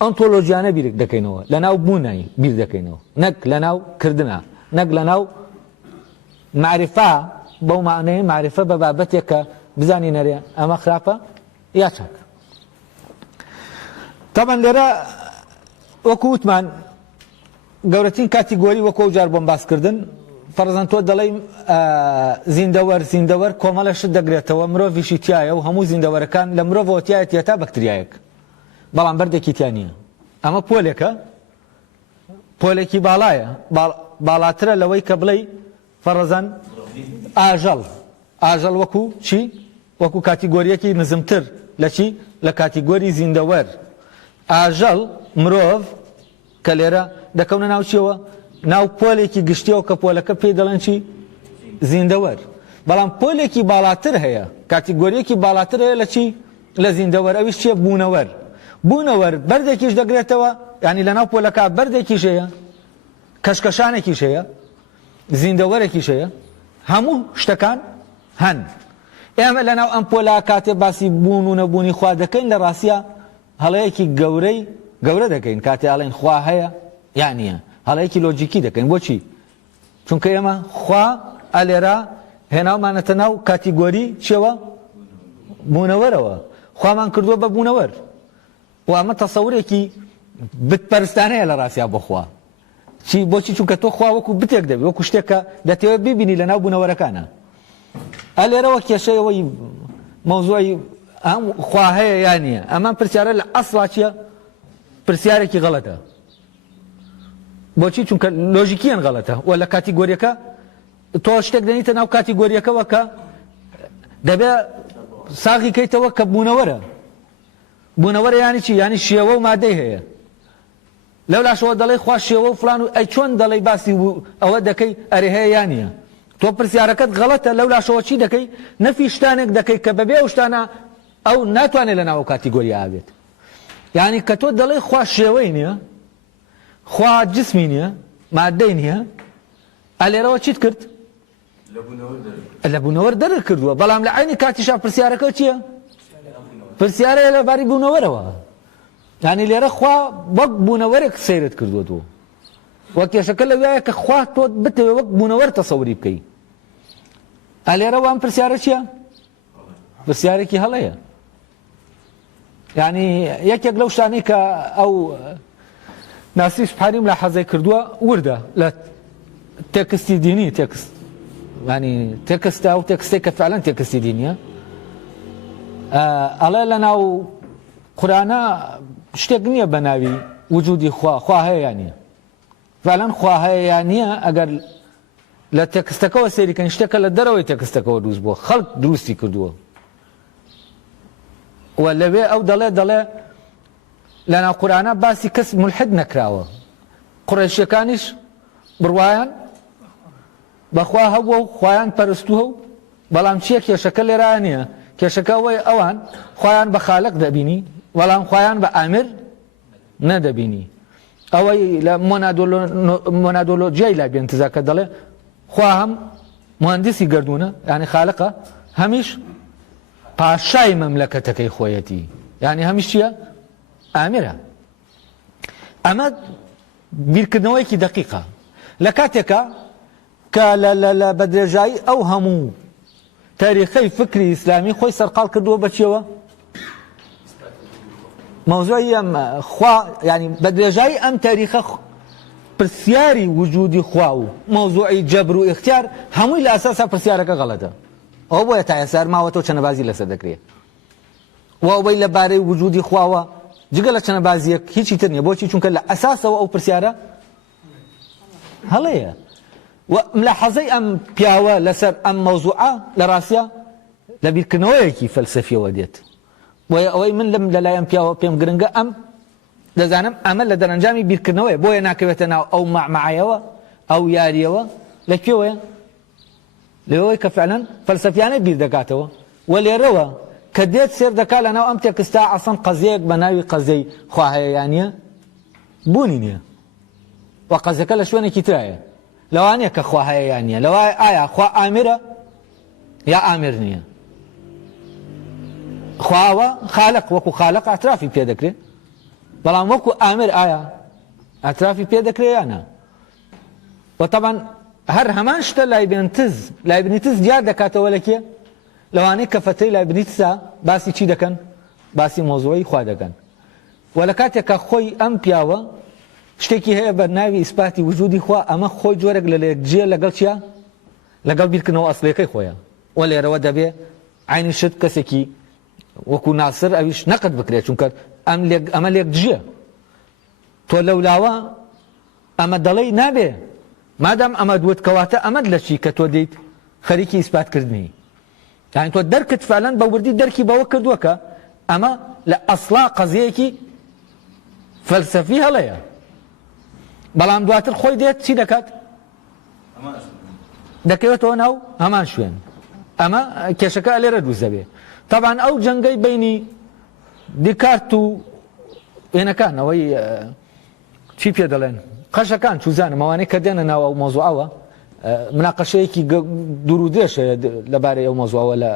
ئەنتۆلۆژیانە بیر دەکەینەوە لە ناو بوونایی بیر دەکەینەوە نەک لە ناو کردنە نەک لە ناو معرفە بەو معنەیە معرفە بە بابەتێک کە بزانی نەرێ ئەمە خراپە یا چاکە تەبەن لێرە وەکو وتمان گەورەترین کاتیگۆری وەکو ئەو جار بۆم باسکردن فەرزەن تۆ دەڵێی زیندەوەر کۆمەڵە شت دەگرێتەوە مرۆڤیشی تایە و هەموو زیندەوەرەکان لە مرۆڤەوە تایە تێتا بەکتریایەک بەڵام بەردێکی تیا نییە ئەمە پۆلێکە پۆلێکی باڵایە باڵاترە لەوەی کە بڵێ فەرزەن ئاژەڵ وەکو چی وەکو کاتیگۆریەکی نزمتر لە چی لە کاتیگۆری زیندەوەر ئاژەڵ مرۆڤ کە لێرە دەکەونە ناو چیەوە ناو پۆلێکی گشتیەوە کە پۆلەکە پێی دەڵێن چی زیندەوەر بەڵام پۆلێکی باڵاتر هەیە کاتیگۆریەکی باڵاتر هەیە لە چی لە زیندەوەر ئەویش چیە بوونەوەر بەردێکیش دەگرێتەوە ینی لە ناو پۆلەکە بەردێکیش هەیە کەشکەشانێکیش هەیە زیندەوەرێکیش هەیە هەموو شتەکان هەن ئێمە لە ناو ئەم پۆلا کاتێ باسی بوون و نەبوونی خوا دەکەین لە ڕاستیە هەڵەیەکی گەورە دەکەین کاتێ ئاڵێن خوا هەیە یان نییە هەڵەیەکی لۆجیکی دەکەین بۆچی چونکە ئێمە خوا ئەلێرا هێناومانەتە ناو کاتیگۆری چێوە بوونەوەرەوە خوامان کردووە بە بوونەوەر و ئەمە تەسەورێکی بتپەرستانەیە لە ڕاستیا بۆ خوا بۆچی چونکە تۆ خوا وەکو بتێک دەبێت وەکو شتێکە دەتەوێت ببینی لە ناو بوونەوەرەکانە ئەلێرەوە کێشەیەوەی مەوزوعی خوا هەیە یان نییە ئەمان پرسیارە لە ئەسڵا چییە پرسیارێکی غەڵەتە بۆچی چونکە لۆژیکیان غەڵەتە و لە کاتیگۆریەکە تۆ شتێک دەنیتە ناو کاتیگۆریەکەوە کە دەبێت ساغی کەیتەوە کە بوونەوەرە ینی چی ینی شێوە و مادەی هەیە لەو لاشەوە دەڵێ خوا شێوە و فلان و ئەی چۆن دەڵێ باسی ئەوە دەکەی ئەرێ هەیە یان نییە تۆ پرسیارەکەت غەڵەتە لەو لاشەوە چی دەکەی نەفی شتانێک دەکەی کە بەبێ ئەو شتانە ئەو ناتوانێت لە ناو کاتیگۆریە ئابێت یعنی کە تۆ دەڵێ خوا شێوەی نییە خوا جسمی نییە مادەی نییە ئەلێرەوە چیت کرد لە بوونەوەر دەرە کردووە بەڵام لە عینی کاتیشا پرسیارەکە چییە پرسیارەیە لەباری بوونەوەرەوە یعنی لێرە خوا وەک بوونەوەرێک سەیرت کردووە تۆ وەک کێشەکە لەوایە کە خوا تۆ بتەوێ وەک بوونەوەر تەسەوری بکەی ئەلێرە وام پرسیارە چییە پرسیارێکی هەڵەیە یعنی یەکێک لەو شتانەی کە ئەو ناسی سوبحانیم لە حەزەی کردووە وردە لە تێکستی دینی ینی تێکستە ئەو تێکستێک کە فعلەن تێکستی دینیە ئەڵێ لە ناو قورئانە شتێک نییە بە ناوی وجودی خوا هەیە یان نییە فعلەن خوا هەیە یان نییە ئەگەر لە تێکستەکەەوە سێریکەن شتێکە لە دەرەوەی تێکستەکەەوە دروست بووە خەڵک دروستی کردووە و لەوێ ئەو دەڵێ لەناو قورئانە باسی کەس ملحد نەکراوە. قوڕیشیەکانیش بڕوایان بەخوا هەبووە و خوایان پەرستووە و بەڵام چییە کێشەکە لێرایە نییە. کێشەکە ئەوەیە ئەوان خوایان بە خالق دەبینی وەڵام خوایان بە ئامر نەدەبینی. ئەوەی لە مۆنادۆلۆجیای لایبنتزا کە دەڵێ خوا هەم مهندسی گردوونە یعنی خالقە هەمیش پاشای مەملەکەتەکەی خۆیەتی یعنی هەمیش چییە؟ ئامرە. ئەمە بیرکردنەوەیەکی دقیقە لە کاتێکە کە لە بەدرێژایی ئەو هەموو تاریخەی فکری ئیسلامی خۆی سەرقاڵ کردووە بەچیەوە؟ مەوزوعی ئەم خوا ینی بەدرێژایی ئەم تاریخە پرسیاری وجودی خوا و مەوزوعی جەبر و ئیختیار هەمووی لە ئەساسا پرسیارەکە غەڵەتە. ئەوە بۆیە تا ئێستا ماوەتەوە چەنەبازی لەسەر دەکرێت و ئەوەی لەبارەی وجودی خواوە جگە لە چەنەبازیەک هیچی تر نییە. بۆچی؟ چونکە لە ئەساسەوە ئەو پرسیارە هەڵەیە و ملاحەزەی ئەم پیاوە لەسەر ئەم مەوزوعە لە ڕاستیە لە بیرکردنەوەیەکی فەلسەفیەوە دێت. بۆیە ئەوەی من لەلای ئەم پیاوە پێم گرنگە ئەم دەزانم ئەمە لە دەرەنجامی بیرکردنەوەی بۆیە ناکەوێتە ناو ئەو مەعمەعەیەوە ئەو یاریەوە لە کوێوەیە لەوەی کە فعلەن فەلسەفیانە بیر دەکاتەوە و لێرەوە کە دێت سێر دەکات لە ناو ئەم تێکستا ئەسڵ قەزەیەک بە ناوی قەزەی خواهەیەیانە بوونی نییە و قەزەکە لە شوێنێکی ترایە لەوانەیە کە خواهەیەیانە لەوای ئایا خوا ئامرە یا ئامر نییە. خواوە خالق وەکو خالق ئاعترافی پێ دەکرێت بەڵام وەکو ئامر ئایا ئاعترافی پێ دەکرێت یانە. و طبعا هەر هەمان شتە لایبنیتز دیار دەکاتەوە لە کێ لەوانەیە کە فەتەی لایبنیتزە باسی چی دەکەن؟ باسی مۆزوعی خوا دەکەن و لە کاتێکە خۆی ئەم پیاوە شتێکی هەیە بە ناوی ئیسپاتی وجودی خوا ئەمە خۆی جۆرێک لە لەیەکجێ لەگەڵ چیە؟ لەگەڵ بیرکردنەوە ئەسڵیەکەی خۆیە و لێرەوە دەبێ عینی شت کەسێکی وەکو ناسر ئەویش نەقد بکرێت چونکە ئەمە لێکجێ تۆ لەولاوە ئەمە دەڵێی نابێ مادام ئەمە دوت کەواتە ئەمەد لە چی کە تۆ دەیت خەریکی ئیسپاتکردنی یعنی تۆ دەرکت فعلەن بە وردی دەرکی بەوە کردووە کە ئەمە لە ئەسڵا قەزەیەکی فەلسەفی هەڵەیە بەڵام دواتر خۆی دێت چی دەکات؟ دەکەوێتەوە ناو هەمان شوێن. ئەمە کێشەکە لێرە دروست دەبێ. طبعا ئەو جەنگەی بینی دیکارت و ئێنەکانەوەی چی پێ دەڵێن قەشەکان چوزانم ئەوانەی کە دێنە ناو ئەو مۆزوعەوە مناقەشەیەکی دوور و درێژە لەبارەی ئەو مۆزوعەوە لە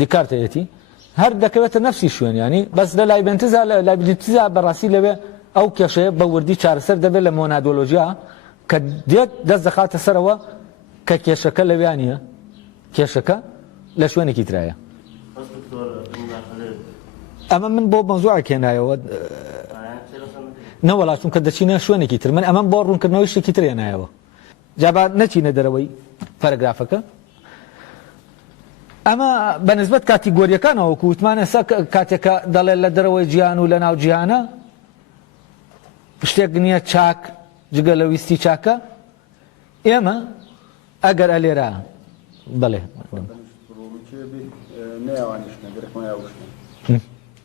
دیکارتەیەتی هەر دەکەوێتە نەفسی شوێنیانی بەس لە لایبنیتزا بەڕاستی لەوێ ئەو کێشەیە بە وردی چارەسەر دەبێت لە مۆنادۆلۆژیا کە دێت دەست دەخاتە سەرەوە کە کێشەکە لەوێیانە کێشەکە لە شوێنێکی ترایە. ئەمە من بۆ مەوزوعێک هێنایەوە نەوەڵا چونکە دەچینە شوێنێکی تر من ئەمەم بۆ ڕوونکردنەوەی شتێکی تر هێنایەوە جابا نەچینە دەرەوەی پەرەگرافەکە. ئەمە بەنسبەت کاتیگۆریەکانەوە وتمان ئێستا کاتێکە دەڵێت لە دەرەوەی جیهان و لە ناو جیهانە شتێک نییە چاک جگە لە ویستی چاکە ئێمە ئەگەر ئەلێرە بەڵێ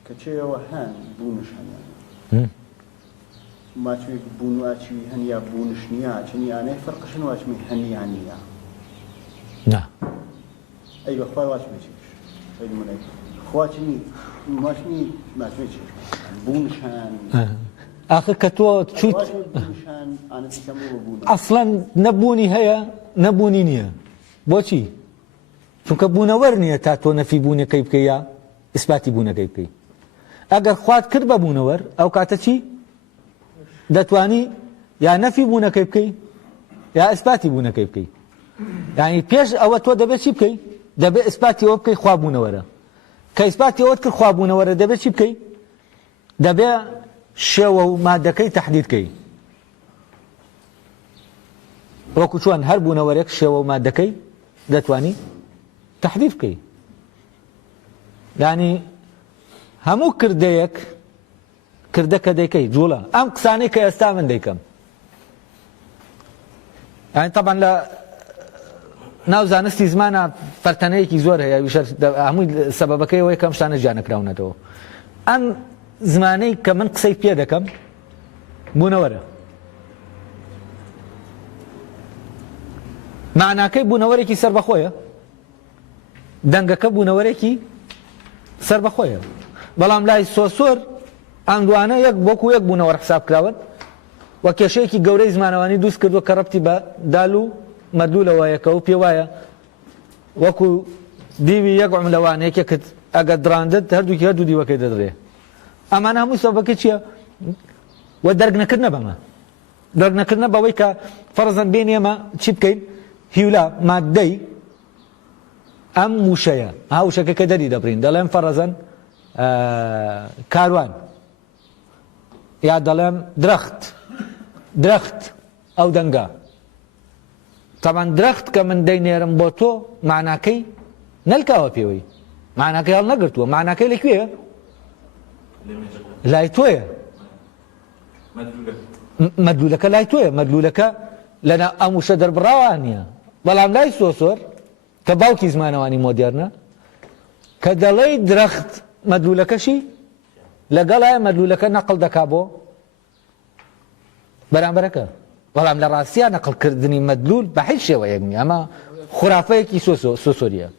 کەچەوە هەن بوونش هەن ماچوی بوون واچوی هەنیا بوونش نییە چنیانەی فەرقشن واچمی هەنیانە نا ئەی بەخوای واچمی خواچنی ماشنی ماچوی چ بوونش هەن ئاخر کە تۆ چوت ئەسڵەن نەبوونی هەیە نەبوونی نییە بۆچی؟ چونکە بوونەوەر نییە تا تۆ نەفی بوونەکەی بکەی یا ئیسپاتی بوونەکەی بکەی. ئەگەر خوات کرد بە بوونەوەر ئەو کاتە چی؟ دەتوانی یا نەفی بوونەکەی بکەی یا ئیسپاتی بوونەکەی بکەی. یعنی پێش ئەوە تۆ دەبێت چی بکەی؟ دەبێت ئیسپاتی ئەوە بکەی خوا بوونەوەرە. کە ئیسپاتی ئەوەت کرد خوا بوونەوەرە دەبێت چی بکەی؟ دەبێت شێوە و مادەکەی تەحدید بکەی. وەکو چۆن هەر بوونەوەرێک شێوە و مادەکەی دەتوانی تەحدید بکەی. یعنی هەموو کردەیەک کردەکە دەیکەی جوڵە ئەم قسانەی کە ئێستا من دەیکەم یعنی طبعا لە ناو زانستی زمانە فەرتەنەیەکی زۆر هەیە هەمووی سەبەبەکەی ئەوەیە کەم شتانە جیانەکراونەتەوە. ئەم زمانەی کە من قسەی پێ دەکەم بوونەوەرە. معناکەی بوونەوەرێکی سەربەخۆیە، دەنگەکە بوونەوەرێکی سەربەخۆیە. بەڵام لای سۆسۆر ئەم دوانە یەک بۆکو یەک بوونەوەر حساب کراون و کێشەیەکی گەورەی زمانەوانی دروست کردووە کە ڕەبتی بە دال و مەدلولەوەیەکە و پێ وایە وەکو دیوی یەک عملەوانەیەکێکت ئەگە دڕاندت هەردووکی هەردوو دیوەکەی دەدرێ. ئەمان هەموو سەبەکە چییە؟ وە دەرگنەکردنە بەمە، دەرگنەکردنە بەوەی کە فەرزەن بێن ئێمە چی بکەین؟ هیولا مادەی ئەم وشەیە، ها وشەکە کە دەری دەبرین دەڵێن فەرزەن کاروان یا دەڵێم درەخت ئەو دەنگە. تەمان درەخت کە من دەینێرم بۆ تۆ معناکەی نەلکاوە پێوەی، معناکەی هەڵ نەگرتووە، معناکەی لەکوێیە؟ لای تۆیە. مەدلولەکە لای تۆیە، مەدلولەکە لەنا ئەم وشە دەربڕاوە نییە. بەڵام لای سۆسۆر کە باوکی زمانەوانی مۆدێرنە کە دەڵێی درەخت مەدلولەکەشی لەگەڵایە مەدلولەکە نەقڵ دەکا بۆ بەرامبەرەکە. بەڵام لە ڕاستیە نەقڵکردنی مەدلول بە هیچ شێوەیەک نییە، ئەمە خوراافەیەکی سۆسۆریە.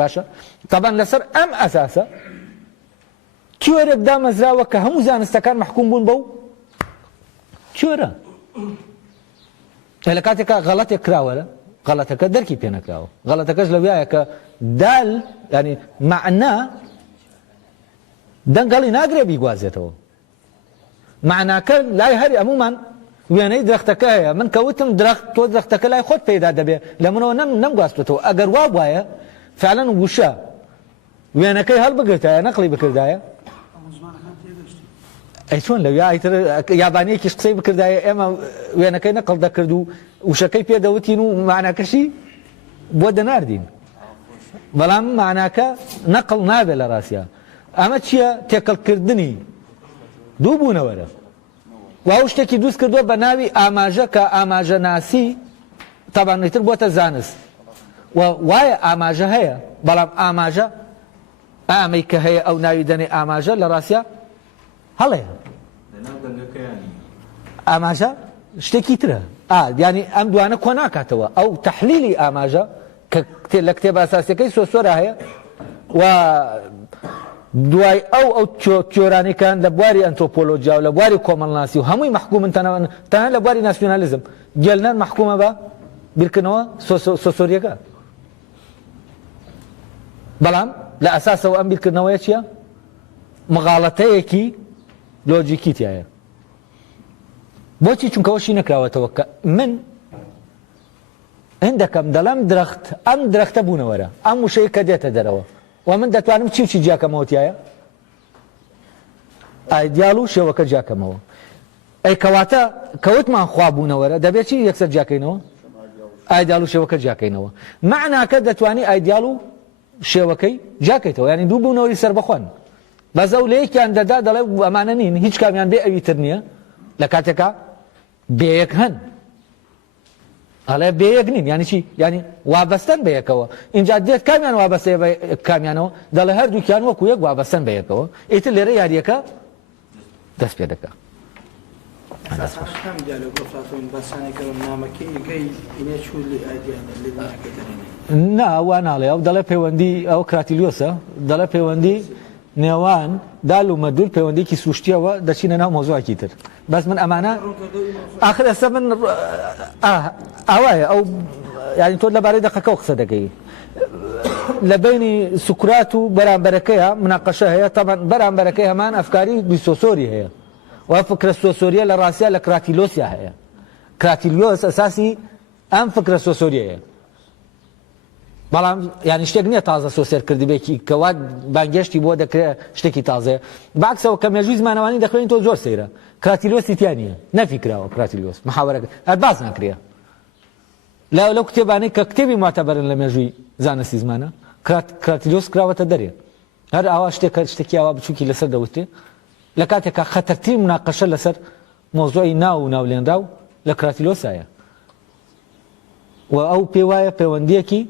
باشە تەبەن لەسەر ئەم ئەساسە تیۆرێک دامەزراوە کە هەموو زانستەکان مەحکوم بوون بەو تیۆرە. لە کاتێکە غەڵەتێک کراوەرە غەڵەتەکە دەرکی پێ نەکراوە، غەڵەتەکەش لەوایە کە دال ینی معنە دەنگەڵی ناگرێ بیگوازێتەوە. معناکە لای هەری ئەمومان وێنەی درەختەکە هەیە. من کەوتم درەخت تۆ درەختەکە لای خۆت پەیدا دەبێ لە منەوە نەمگواستێتەوە. ئەگەر وا وایە فعلەن وشە وێنەکەی هەڵبگرتایە نەقڵی بکردایە ئەی چۆن لەوێ ئایتر یابانیەکیش قسەی بکردایە ئێمە وێنەکەی نەقڵ دەکرد و وشەکەی پێدەوتین و معناکەشی بۆ دەناردین. بەڵام معناکە نەقڵ نابێت لە ڕاستیە. ئەمە چییە؟ تێکەڵکردنی دوو بوونەوەرە. و شتێکی دروست کردووە بە ناوی ئاماژە کە ئاماژە ناسی تەبانیتر بۆتە زانست. وایە ئاماژە هەیە، بەڵام ئاماژە ئامەی کە هەیە ئەو ناوی دەنێ ئاماژە لە ڕاستیە هەڵەیە. ئاماژە شتێکی ترە. ینی ئەم دوانە کۆ ناکاتەوە. ئەو تەحلیلی ئاماژە کە لە کتێب ئاساسیەکەی سۆسۆرە هەیە و دوای ئەو تیۆرانەکان لە بواری ئەنتۆپۆلۆجیا و لە بواری کۆمەڵناسی و هەمووی مەحکومن تەنها لە بواری ناسیۆنالیزم گێلنەر مەحکومە بە بیرکردنەوە سۆسۆریەکە. بەڵام لە ئەساسەوە ئەم بیرکردنەوەیە چییە؟ مغاڵەتەیەکی لۆجیکی تایە. بۆچی؟ چونکەوەشی نەکراوەتەوە کە من هەندەکەم دەڵێم درەخت ئەم درەختە بوونەوەرە ئەم وشەیە کە دێتە دەرەوە و من دەتوانم چی جیاکەمەوەتیایە؟ ئایدیال و شێوەکە جیاکەمەوە. ئەی کەواتە کەوتمان خوابوونەوەرە دەبێت چی یەکسەر جیاکەینەوە؟ ئایدیال و شێوەکە جیاکەینەوە. معناکە دەتوانی ئایدیال و شێوەکەی جاکەیتەوە، ینی دوو بوونەوەری سەربەخۆن. بەزە و لە یەکیان دەدا دەڵێ ئەمانە نین، هیچ کامیان بێ ئەویتر نییە لە کاتێکە بێیەک هەن. ئەڵێ بێیەک نین یانی چی؟ ینی وابەستەن بەیەکەوە. اینجا دێت کامیان وابەستەیە بە کامیانەوە دەڵێ هەردووکیان وەکو یەک وابەستەن بەیەکەوە. ئیتر لێرە یاریەکە دەست پێ دەکات. نا وا ناڵێ ئەو دەڵێ پەیوەندی ئەو کراتیلیۆسە دەڵێ پەیوەندی نێوان دال و مەدول پەیوەندێکی سوشتیەوە دەچینە ناو مۆزوعێکی تر. بەس من ئەمانە ئاخر ئێستا من ئاوایە ئەو ینی تۆ لەبارەی دەقەکە قسە دەکەی لە بینی سوکرات و بەرامبەرەکەیە مناقەشە هەیە. تەبەن بەرامبەرەکەی هەمان ئەفکاری بیسۆسۆری هەیە و فکرە سۆسۆریە لە ڕاستیە لە کراتیلۆسیا هەیە. کراتیلیۆس ئەساسی ئەم فکرە سۆسۆریەیە. بەڵام ینی شتێک نییە تازە سۆسێرکردبێکی کەوا بانگێشتی بۆ دەکرێت شتێکی تازەیە. باکسەوە کە مێژووی زمانەوانی دەخوێن تۆ زۆر سەیرە. کراتیلۆسی تیا نییە، نەفیکراوە کراتیلۆس محاوەرەکە باز ناکرێ. لەو کتێبانەی کە کتێبی ماتەبەرن لە مێژووی زانستی زمانە کراتیلۆس کراوەتە دەرێ. هەر ئاوا شتێکی ئاوا بچووکی لەسەر دەوتێ لە کاتێکە خەتەرترین مناقەشە لەسەر مۆزوعی ناو و ناولێنراو لە کراتیلۆسایە. و ئەو پێ وایە پەیوەندیەکی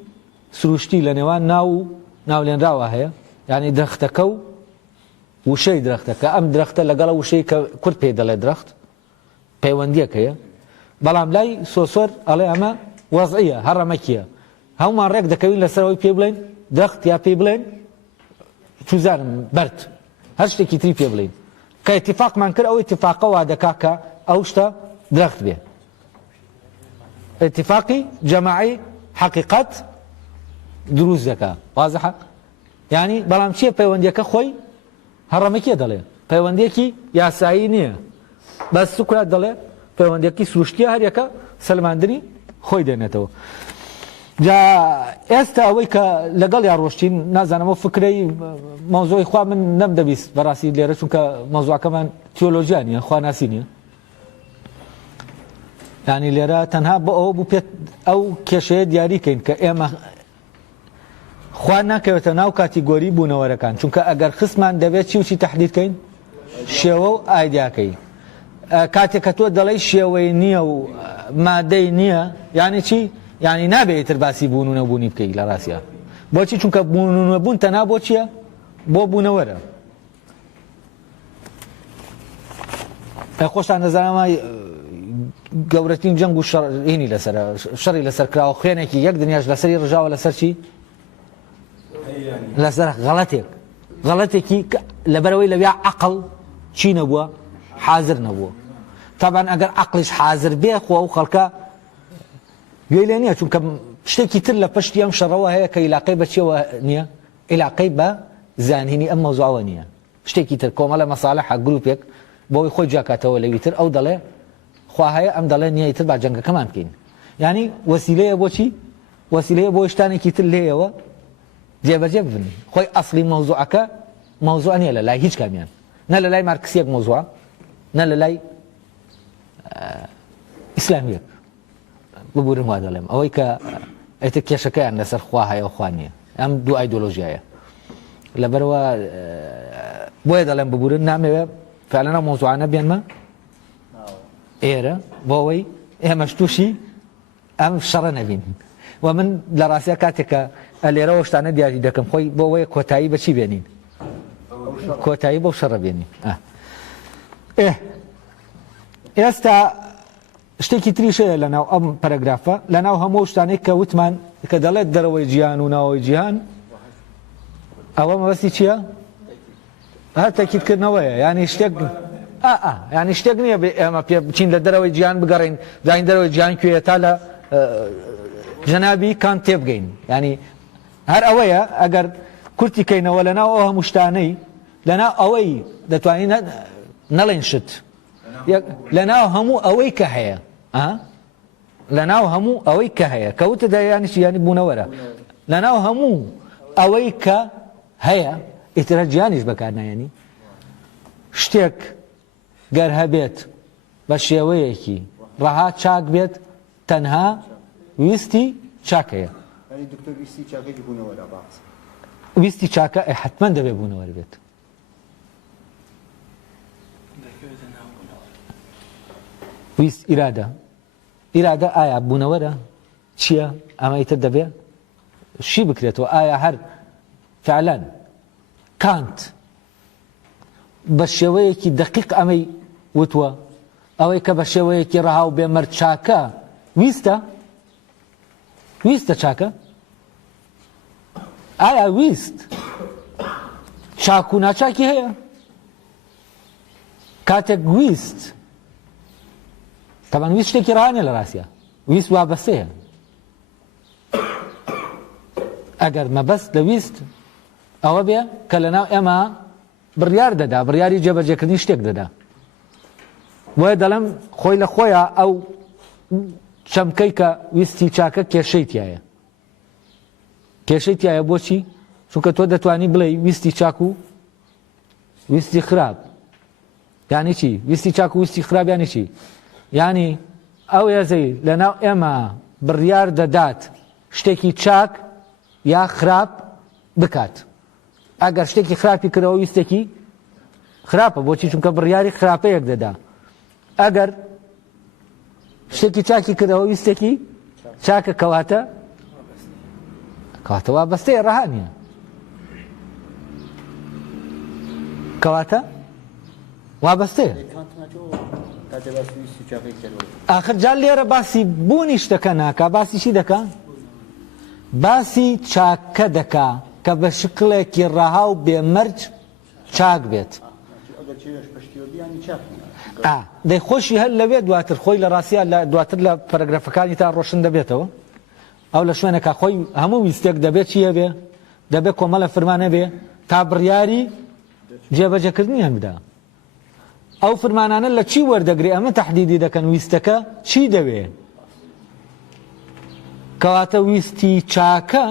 سروشتی لە نێوان ناو و ناولێنراوە هەیە، یعنی درەختەکە و وشەی درەختە کە ئەم درەختە لەگەڵە وشەی کە کورد پێ دەڵێ درەخت پەیوەندیەک هەیە بەڵام لای سۆسۆر ئەڵێ ئەمە وەزعیە هەڕەمەکیە هەمومان ڕێک دەکەوین لەسەرەوەی پێ بڵێن درەخت یا پێ بڵێن چوزانم بەرد هەر شتێکی تری پێ بڵین کە ئیتیفاقمان کرد ئەو ئیتیفاقە وا دەکا کە ئەو شتە درەخت بێ ئیتیفاقی جەماعی حەقیقەت دروست دەکا وازەحە یعنی بەڵام چییە پەیوەندیەکە خۆی هەڕەمەکیە دەڵێ پەیوەندیەکی یاسایی نییە بەس سوکرات دەڵێ پەیوەندیەکی سروشتیە هەریەکە سەلماندنی خۆی دێنێتەوە جا ئێستا ئەوەی کە لەگەڵ یا ڕۆشتین نازانەوە فکرەی مەوزۆی خوا من نەمدەبیست بەڕاستی لێرە چونکە مەوزوعەکەمان تیۆلۆژیا نیە خواناسی نییە یعنی لێرە تەنها بۆ ئەوە بوو پێت ئەو کێشەیە دیاریکەین کە ئێمە خوا ناکەوێتە ناو کاتیگۆری بوونەوەرەکان چونکە ئەگەر خستمان دەبێت چی و چی تەحدیدکەین شێوە و ئایدیاکەی کاتێک کە تۆ دەڵێی شێوەی نییە و مادەی نییە یعنی چی یعنی نابێتتر باسی بوون و نەبوونی بکەی لە ڕاستیە بۆچی چونکە بوون تەنها بۆ چییە بۆ بوونەوەرە خۆشتان دەزانەوە گەورەترین جەنگ و شەڕینی لەسەرە شەڕی لەسەر کراوە خوێنێکی یەک دنیاش لەسەری ڕژاوە لەسەر چی لەسەر غەڵەتێکی لەبەرەوەی لەوێ عەقڵ چی نەبووە حازر نەبووە تابان ئەگەر عەقڵیش حازر بێ خۆ ئەو خەڵکە گوێی لێ نییە چونکە شتێکی تر لە پشتی ئەم شەڕەوە هەیە کە عیلاقەی بە چیەوە نییە عیلاقەی بە زانینی ئەم مەوزوعەوە نییە شتێکی تر کۆمەڵە مەساڵحە گروپێک بۆی خۆی جاکاتەوە لەوی تر ئەو دەڵێ خوا هەیە ئەم دەڵێ نییە تر با جەنگەکەمان بکەین یعنی وەسیلەیە بۆچی وەسیلەیە بۆ شتانێکی تر لێیەوە جێبەجێ ببن خۆی ئەسڵی مەوزوعەکە مەوزوع نییە لە لای هیچ کامیان نە لە لای مارکسیەک مەوزوعە نە لە لای ئیسلامیەک ببورم وا دەڵێم ئەوەی کە ئەیتر کێشەکەیان لەسەر خوا هەیە و خوا نییە ئەم دوو ئایدۆلۆژیایە لەبەرەوە بۆیە دەڵێم ببورن نامەوێت فعلەن ئەو مەوزوعانە بێنمە ئێرە بۆ ئەوەی ئێمەش تووشی ئەم شەڕە نەبین و من لە ڕاستیە کاتێکە لێرەوە شتانە دیاری دەکەم خۆی بۆ ئەوەیە کۆتایی بەچی بێنین کۆتایی بەو شەڕە بێنین ئێستا شتێکی تریشەیە لەناو ئەم پەرەگرافە لەناو هەموو شتانێک کە وتمان کە دەڵێت دەرەوەی جیهان و ناوەوەی جیهان ئەوە مەبەستی چییە؟ هەر تەکیدکردنەوەیە ینی شتێک ینی شتێک نییە ئێمە پێ بچین لە دەرەوەی جیهان بگەڕین داین دەرەوەی جیهان کوێیە تا لە جەنابی کان تێبگەین ینی هەر ئەوەیە ئەگەر کورتی کەینەوە لەناو ئەو هەموو شتانەی لەناو ئەوەی دەتوانین نەڵێن شت لەناو هەموو ئەوەی کە هەیە لەناو هەموو ئەوەی کە هەیە کەوتە دایانیش ینی بوونەوەرە لەناو هەموو ئەوەی کە هەیە ئیترە گیانیش بەکارنایەنی شتێک گەر هەبێت بە شێوەیەکی ڕەها چاک بێت تەنها ویستی چاکەیە ویستی چاکە حتمما دەبێ بوونەوەر بێت ویست ئیرادە ئایا بوونەوەرە چییە ئەمە ئیتر دەبێ شی بکرێتەوە ئایا هەر فعلەن کانت بە شێوەیەکی دقیق ئەمەی وتووە ئەوەی کە بە شێوەیەکی ڕەها و بێمەرد چاکە ویستە چاکە ئایا ویست چاک و ناچاکی هەیە کاتێک ویست تەمان ویست شتێکی ڕانیە لە ڕاستیە ویست وابەستەیە ئەگەر مەبەست لە ویست ئەوە بێ کە لەناو ئێمە بڕیار دەدا بڕیاری جێبەجێکردنی شتێک دەدا بۆیە دەڵێم خۆی لە خۆیە ئەو چەمکەی کە ویستی چاکە کێشەی تایە کێشەی تایە بۆچی چونکە تۆ دەتوانی بڵێ ویستی چاک و ویستی خراپ یعنی چی ویستی چاک و ویستی خراپ یعنی چی یعنی ئەو هێزەی لەناو ئێمە بڕیار دەدات شتێکی چاک یا خراپ بکات ئەگەر شتێکی خراپی کردەوە ویستێکی خراپە بۆچی چونکە بڕیاری خراپەیەک دەدا ئەگەر شتێکی چاکی کردەوە ویستێکی چاکە کەواتە وابەستەیە ڕەها نییە کەواتە وابەستەیە. ئاخر جار لێرە باسی بوونی شتەکە ناکا، باسی چی دەکا؟ باسی چاکە دەکا کە بە شکڵێکی ڕەها و بێمەرج چاک بێت. دەی خۆشی هەر لەوێ دواتر خۆی لە ڕاستیە دواتر لە پەرەگرافەکانی تا ڕۆشن دەبێتەوە. ئەو لە شوێنەکە خۆی هەموو ویستێک دەبێت چیە بێ؟ دەبێت کۆمەڵە فەرمانە بێ تا بڕیاری جێبەجێکردنیان بدا. ئەو فەرمانانە لە چی وەردەگری؟ ئەمە تەحدیدی دەکەن ویستەکە چی دەوێ؟ کەواتە ویستی چاکە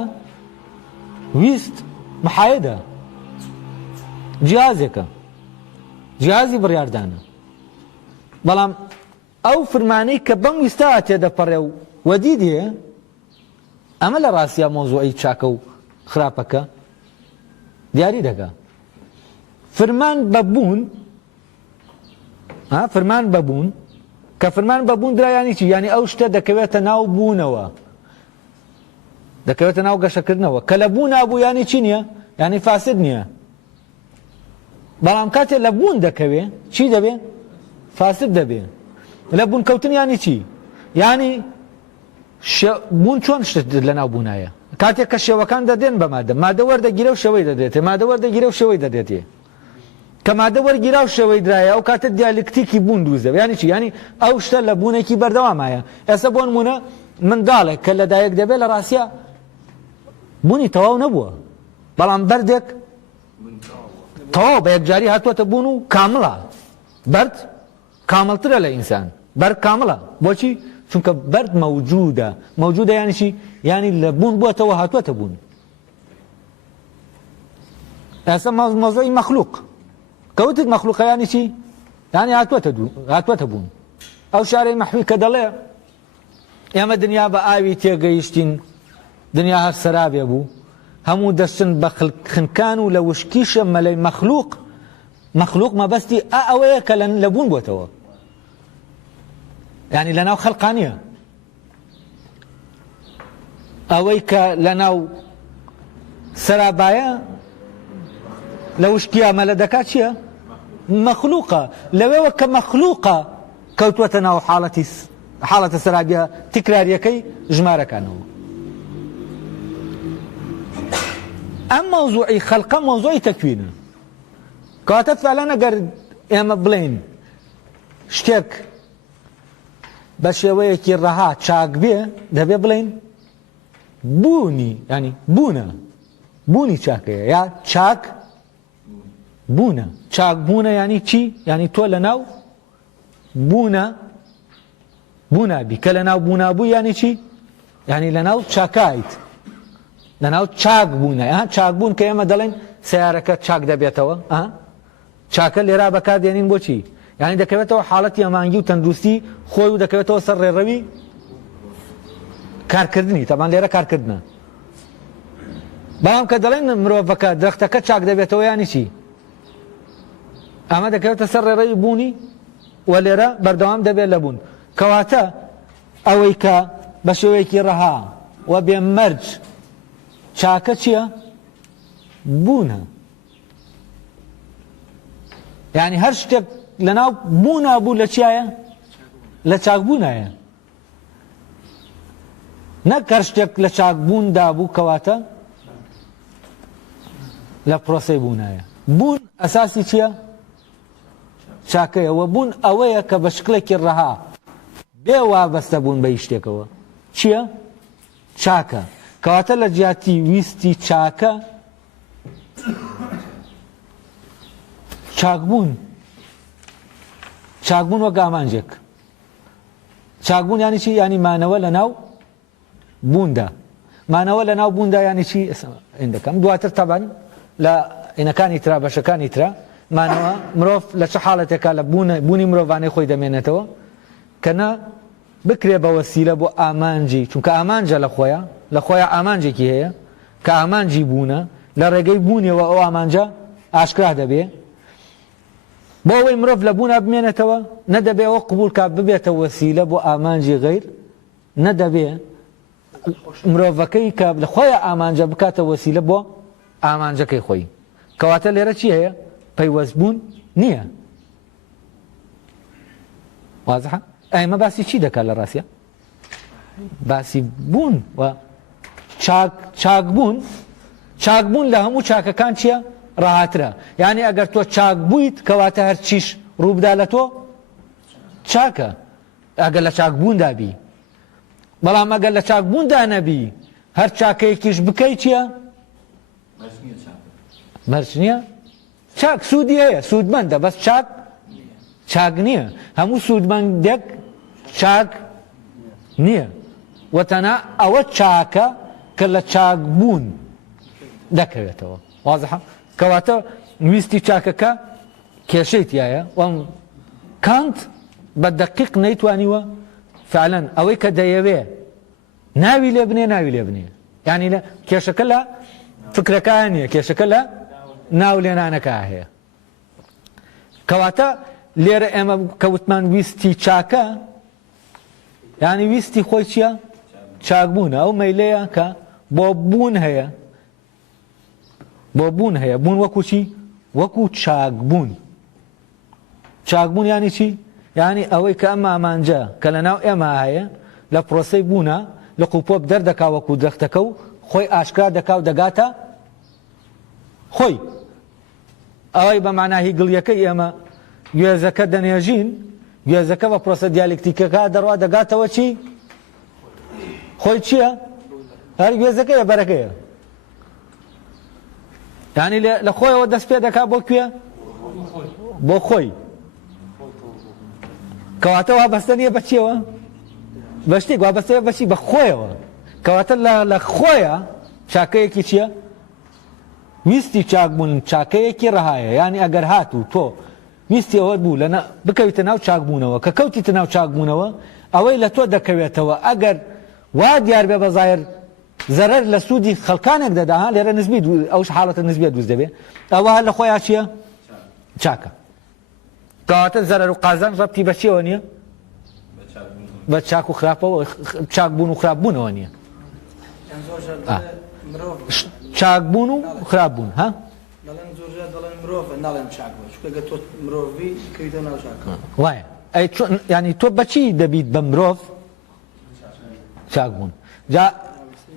ویست محایدە، جیازێکە، جیازی بڕیاردانە. بەڵام ئەو فەرمانەی کە بەم ویستە تێدەپەڕێ و وەدیدێ، ئەمە لە ڕاستیە مۆزوعی چاکە و خراپەکە دیاری دەکا. فرمان بەبوون، فرمان بەبوون کە فرمان بەبوون درایانی چی؟ یعنی ئەو شتە دەکەوێتە ناو بوونەوە، دەکەوێتە ناو گەشەکردنەوە. کە لە بوون نابوو یعنی چی نییە؟ یعنی فاسد نییە. بەڵام کاتێ لە بوون دەکەوێ چی دەبێ؟ فاسد دەبێ. لە بوون کەوتن یعنی چی؟ یعنی بوون چۆن شت لە ناو بوونایە؟ کاتێک کە شێوەکان دەدێن بە مادە، مادە وەردەگیرە و شەوەی دەدێتێ، مادە وەردەگیرە و شەوەی دەدێتێ. کە مادە وەرگیرا و شەوەی درایە ئەو کاتە دیالکتیکی بوون دروست دەبێت. یعنی چی؟ یعنی ئەو شتە لە بوونێکی بەردەوامایە. ئێستا بۆ نمونە منداڵێک کە لەدایک دەبێت لە ڕاستیە بوونی تەواو نەبووە، بەڵام بەردێک تەواو بە یەکجاری هاتووەتە بوون و کامڵە. بەرد کامڵترە لە ئینسان، بەرد کامڵە. بۆچی؟ چونکە بەرد مەوجودە. مەوجودە یعنی چی؟ یعنی لە بوون بووەتەوە هاتووەتە بوون. ئێستا مۆزوعی مەخلوق کەوتت مەخلوقە یعنی چی؟ یعنی هاتووەتە بوون. ئەو شارەی مەحوی کە دەڵێ ئێمە دنیا بە ئاوی تێگەیشتین، دنیا هەر سەرابێ بوو، هەموو دەستن بە خنکان و لە وشکیشە مەلەی مەخلوق. مەخلوق مەبەستی ئەوەیە کە لە بوون بووەتەوە، یعنی لە ناو خەڵقانیە. ئەوەی کە لە ناو سەرابایە لە وشکیە مەلە دەکات چییە؟ مەخلوقە. لەوێوە کە مەخلوقە کەوتوەتە ناو حاڵەتە سەرابیە تکراریەکەی ژمارەکانەوە. ئەم مەوزوعی خەڵقە مەوزوعی تەکوینە. کەواتە فعلەن ئەگەر ئێمە بڵێن شتێک بە شێوەیەکی ڕەها چاک بێ، دەبێ بڵێن بوونی، ینی بوونە، بوونی چاکەیە یا چاک بوونە. چاک بوونە یعنی چی؟ یعنی تۆ لە ناو بوونابی. کە لە ناو بوونابوو یعنی چی؟ یعنی لە ناو چاکایت، لە ناو چاک بوونە. چاک بوون کە ئێمە دەڵێن سیارەکە چاک دەبێتەوە. چاکە لێرا بەکاردێنین بۆچی؟ یعنی دەکەوێتەوە حاڵەتی ئەمانگی و تەندروستی خۆی و دەکەوێتەوە سەر ڕێڕەوی کارکردنی. تەمان لێرە کارکردنە. بەڵام کە دەڵێن مرۆڤەکە درەختەکە چاک دەبێتەوە یعنی چی؟ ئەمە دەکەوێتە سەر ڕێڕەوی بوونی و لێرە بەردەوام دەبێت لە بوون. کەواتە ئەوەی کە بە شێوەیەکی ڕەها و بێمەرج چاکە چییە؟ بوونە. یعنی هەر شتێک لە ناو بوونا بوو لە چیایە؟ لە چاکبوونایە. نەک هەر شتێک لە چاکبووندا بوو کەواتە لە پرۆسەی بوونایە. بوون ئەساسی چییە؟ چاکەیە. و بوون ئەوەیە کە بە شکلێکی ڕەها بێ وابەستە بوون بە شتێکەوە چییە؟ چاکە. کەواتە لە جیاتی ویستی چاکە چاکبوون وەک ئامانجێک. چاکبوون یعنی چی؟ یعنی مانەوە لە ناو بووندا. مانەوە لە ناو بووندا یعنی چی؟ ئەندەکەم دواتر تەبەن لە ئینەکانی ترا بەشەکانی ترا مانەوە مرۆڤ لە چه حاڵەتێکا لە بوونی مرۆڤانەی خۆی دەمێنێتەوە کە نە بکرێ بە وەسیلە بۆ ئامانجی، چونکە ئامانجە لە خۆیە ئامانجێکی هەیە کە ئامانجی بوونە، لە ڕێگەی بوونیەوە ئەو ئامانجە ئاشکرا دەبێ. بۆ ئەوەی مرۆڤ لە بوونا بمێنێتەوە نەدەبێ ئەوە قبول کا ببێتە وەسیلە بۆ ئامانجی غەیر، نەدەبێ مرۆڤەکەی کە لە خۆیە ئامانجە بکاتە وەسیلە بۆ ئامانجەکەی خۆی. کەواتە لێرە چی هەیە؟ پەیوەستبوون نییە. وازحە ئەمە باسی چی دەکات لە ڕاستیە؟ باسی بوون و چاکبوون لە هەموو چاکەکان چییە؟ ڕاهاترە. یعنی ئەگەر تۆ چاک بوویت کەواتە هەر چیش ڕووبدا لە تۆ چاکە ئەگەر لە چاکبووندا بی. بەڵام ئەگەر لە چاکبووندا نەبی هەر چاکەیەکیش بکەی چییە؟ مەرج نییە. چاک سوودی هەیە، سوودمەندە، بەس چاک نییە. هەموو سوودمەندێک چاک نییە. وەتەنها ئەوە چاکە کە لە چاکبوون دەکەوێتەوە. وازحە؟ کەواتە ویستی چاکەکە کێشەی تایە. کانت بە دەقیق نەیتوانیوە فعلەن ئەوەی کە دەیەوێ ناوی لێ بنێ. یعنی کێشەکە لە فکرەکە نییە، کێشەکە لە ناو لێنانەکە هەیە. کەواتە لێرە ئێمە کەوتمان ویستی چاکە، یعنی ویستی خۆی چییە؟ چاکبوونە. ئەو مەیلەیە کە بۆ بوون هەیە. بوون وەکو چی؟ وەکو چاکبوون. چاکبوون یعنی چی؟ یعنی ئەوەی کە ئەمە ئامانجە کە لە ناو ئێمە هەیە لە پرۆسەی بوونە لە قوپۆپ دەردەکا وەکو درەختەکە و خۆی ئاشکرا دەکا و دەگاتە خۆی. ئەوەی بە معنای گڵیەکەی ئێمە گوێزەکە دەنێژین، گوێزەکە بە پرۆسە دیالکتیکەکە دەڕوا دەگاتەوە چی؟ خۆی چییە؟ هەر گوێزەکەیە بەرەکەیە. یعنی لە خۆیەوە دەست پێ دەکا بۆ کوێ؟ بۆ خۆی. کەواتە وابەستە نییە بە چیەوە؟ بە شتێک وابەستەیە بەچی؟ بە خۆیەوە. کەواتە لە خۆیە چاکەیەکی چییە؟ ویستی چاکبوون چاکەیەکی ڕەهایە. یعنی ئەگەر هاتوو تۆ ویستی ئەوە بوو بکەویتە ناو چاکبوونەوە، کە کەوتیتە ناو چاکبوونەوە ئەوەی لە تۆ دەکەوێتەوە ئەگەر وا دیار بێ بەزایر زەرەر لە سوودی خەڵکانێک دەدا، لێرە نسبی ئەوش حاڵەتە نسبیە دروست دەبێ، ئەوە لە خۆیان چییە؟ چاکە. کەواتە زەرەر و قازان ڕەبتی بە چیەوە نییە؟ بە چاک و خراپەوە، چاکبوون و خراپبوونەوە نییە. چاکبوون و خراپبوون. وایە ینی تۆ بەچی دەبیت بە مرۆڤ چاکبوون؟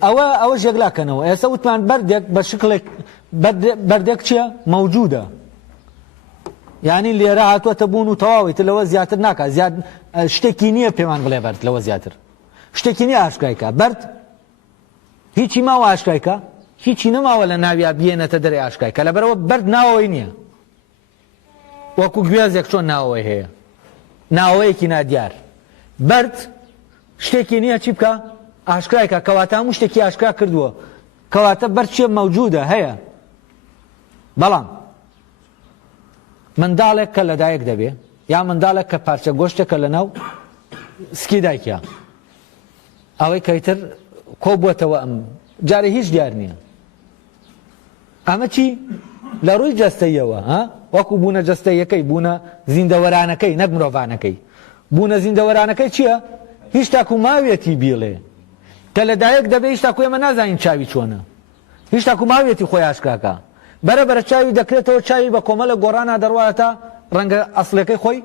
ئەوە ژێگلاکەنەوە. ئێستا وتمان بەردێک بە شکلێک بەردێک چییە؟ مەوجودە. یعنی لێرە هاتووەتە بوون و تەواویتە لەوە زیاتر ناکات. شتێکی نییە پێمان بڵێ بەرد لەوە زیاتر. شتێکی نییە ئاشکایکە. بەرد هیچی ماوە ئاشکایکە، هیچی نەماوە لە ناویا بێنێتە دەرێ ئاشکایکە. لەبەرەوە بەرد ناوەوەی نییە. وەکو گوێزێک چۆن ناوەوەی هەیە، ناوەیەکی نادیار. بەرد شتێکی نییە چی بکە؟ ئاشکایکە. کەواتە هەموو شتێکی ئاشکرا کردووە. کەواتە بەرد چیە؟ مەوجودە، هەیە. بەڵام منداڵێک کە لەدایک دەبێ یا منداڵێک کە پارچە گۆشتێکە لە ناو سکی دایکە، ئەوەی کەیتر کۆ بووەتەوە ئەم جارێ هیچ دیار نییە. ئەمە چی؟ لە ڕووی جەستەیەوە وەکو بوونە جەستەیەکەی، بوونە زیندەوەرانەکەی، نەک مرۆڤانەکەی. بوونە زیندەوەرانەکەی چییە؟ هیچ تاکو ماوێتی بیڵێ کە لەدایک دەبێ هیچ تاکو ئێمە نازانین چاوی چۆنە، هیچ تاکو ماوێتی خۆی ئاشکراکە. بەرەبەرە چاوی دەکرێتەوە چاوی بە کۆمەلە گۆڕانە دەڕوایەتە ڕەنگە ئەسڵەکەی خۆی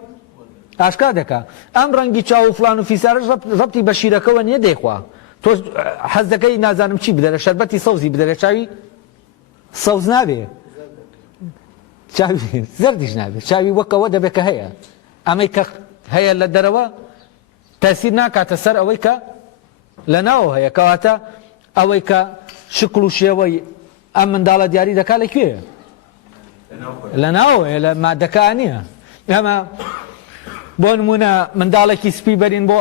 ئاشکرا دەکا. ئەم ڕەنگی چاو و فلان و فیسارش ڕەبتی بە شیرەکەەوە نییە دەیخوا. تۆ حەز دەکەی نازانم چی بدەرە، شەربەتی سەوزی بدەرێ، چاوی سەوز نابێ، چاوی زەردیش نابێت، چاوی وەکەوە دەبێت کە هەیە. ئەمەی کە هەیە لە دەرەوە تەسیر ناکاتە سەر ئەوەی کە لە ناوە هەیە. کەواتە ئەوەی کە شکل و شێوەی ئەم منداڵە دیاری دەکا لەکوێ؟ لە ناوەیە، لە مادەکە نییە. ئەمە بۆ نمونە منداڵێکی سپی بەرین بۆ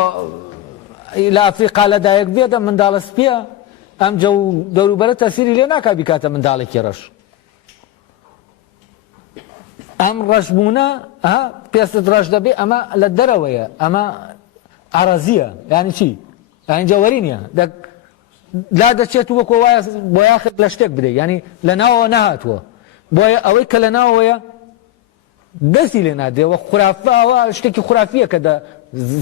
لە ئەفریقا لەدایک بێت، ئەم منداڵە سپیە، ئەم جە و دەوروبەرە تەسیری لێ ناکا بیکاتە منداڵێکی ڕەش. ئەم ڕەشبوونە پێستت ڕەش دەبێ، ئەمە لە دەرەوەیە، ئەمە عەرەزیە. یعنی چی؟ یعنی جەوەری نییە، لا دەچێت وەکو وایە بۆ یاخت لە شتێک بدەیت، ینی لە ناوەوە نەهاتووە. بۆیە ئەوەی کە لە ناوەیە دەستی لێ نادێەوە، خوراافەوە شتێکی خوراافیە کە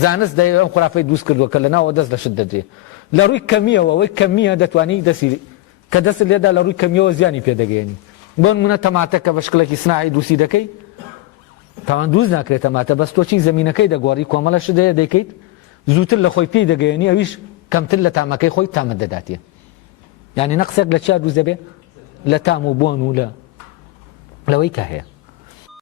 زانست دەیەوە خوراافەی دروست کردووە کە لە ناوە دەست لە شت دەدرێ. لە ڕووی کەمیەوە، ئەوەی کەمیە دەتوانی دەستی کە دەست لێدا لە ڕووی کەمیەوە زیانی پێدەگەێنی. بۆن منە تەماتەکە بە شکلێکی سناعی دووسی دەکەی تاوان دروست ناکرێت تەماتە بەس تۆچی زمینەکەی دەگۆڕی کۆمەڵەش دەیکەیت زووتر لە خۆی پێی دەگەیەنی ئەویش کەمتر لە تامەکەی خۆی تامت دەداتێ یعنی نەقسێک لە چیا دروست دەبێ لە تام و بۆن و لەوەی کە هەیە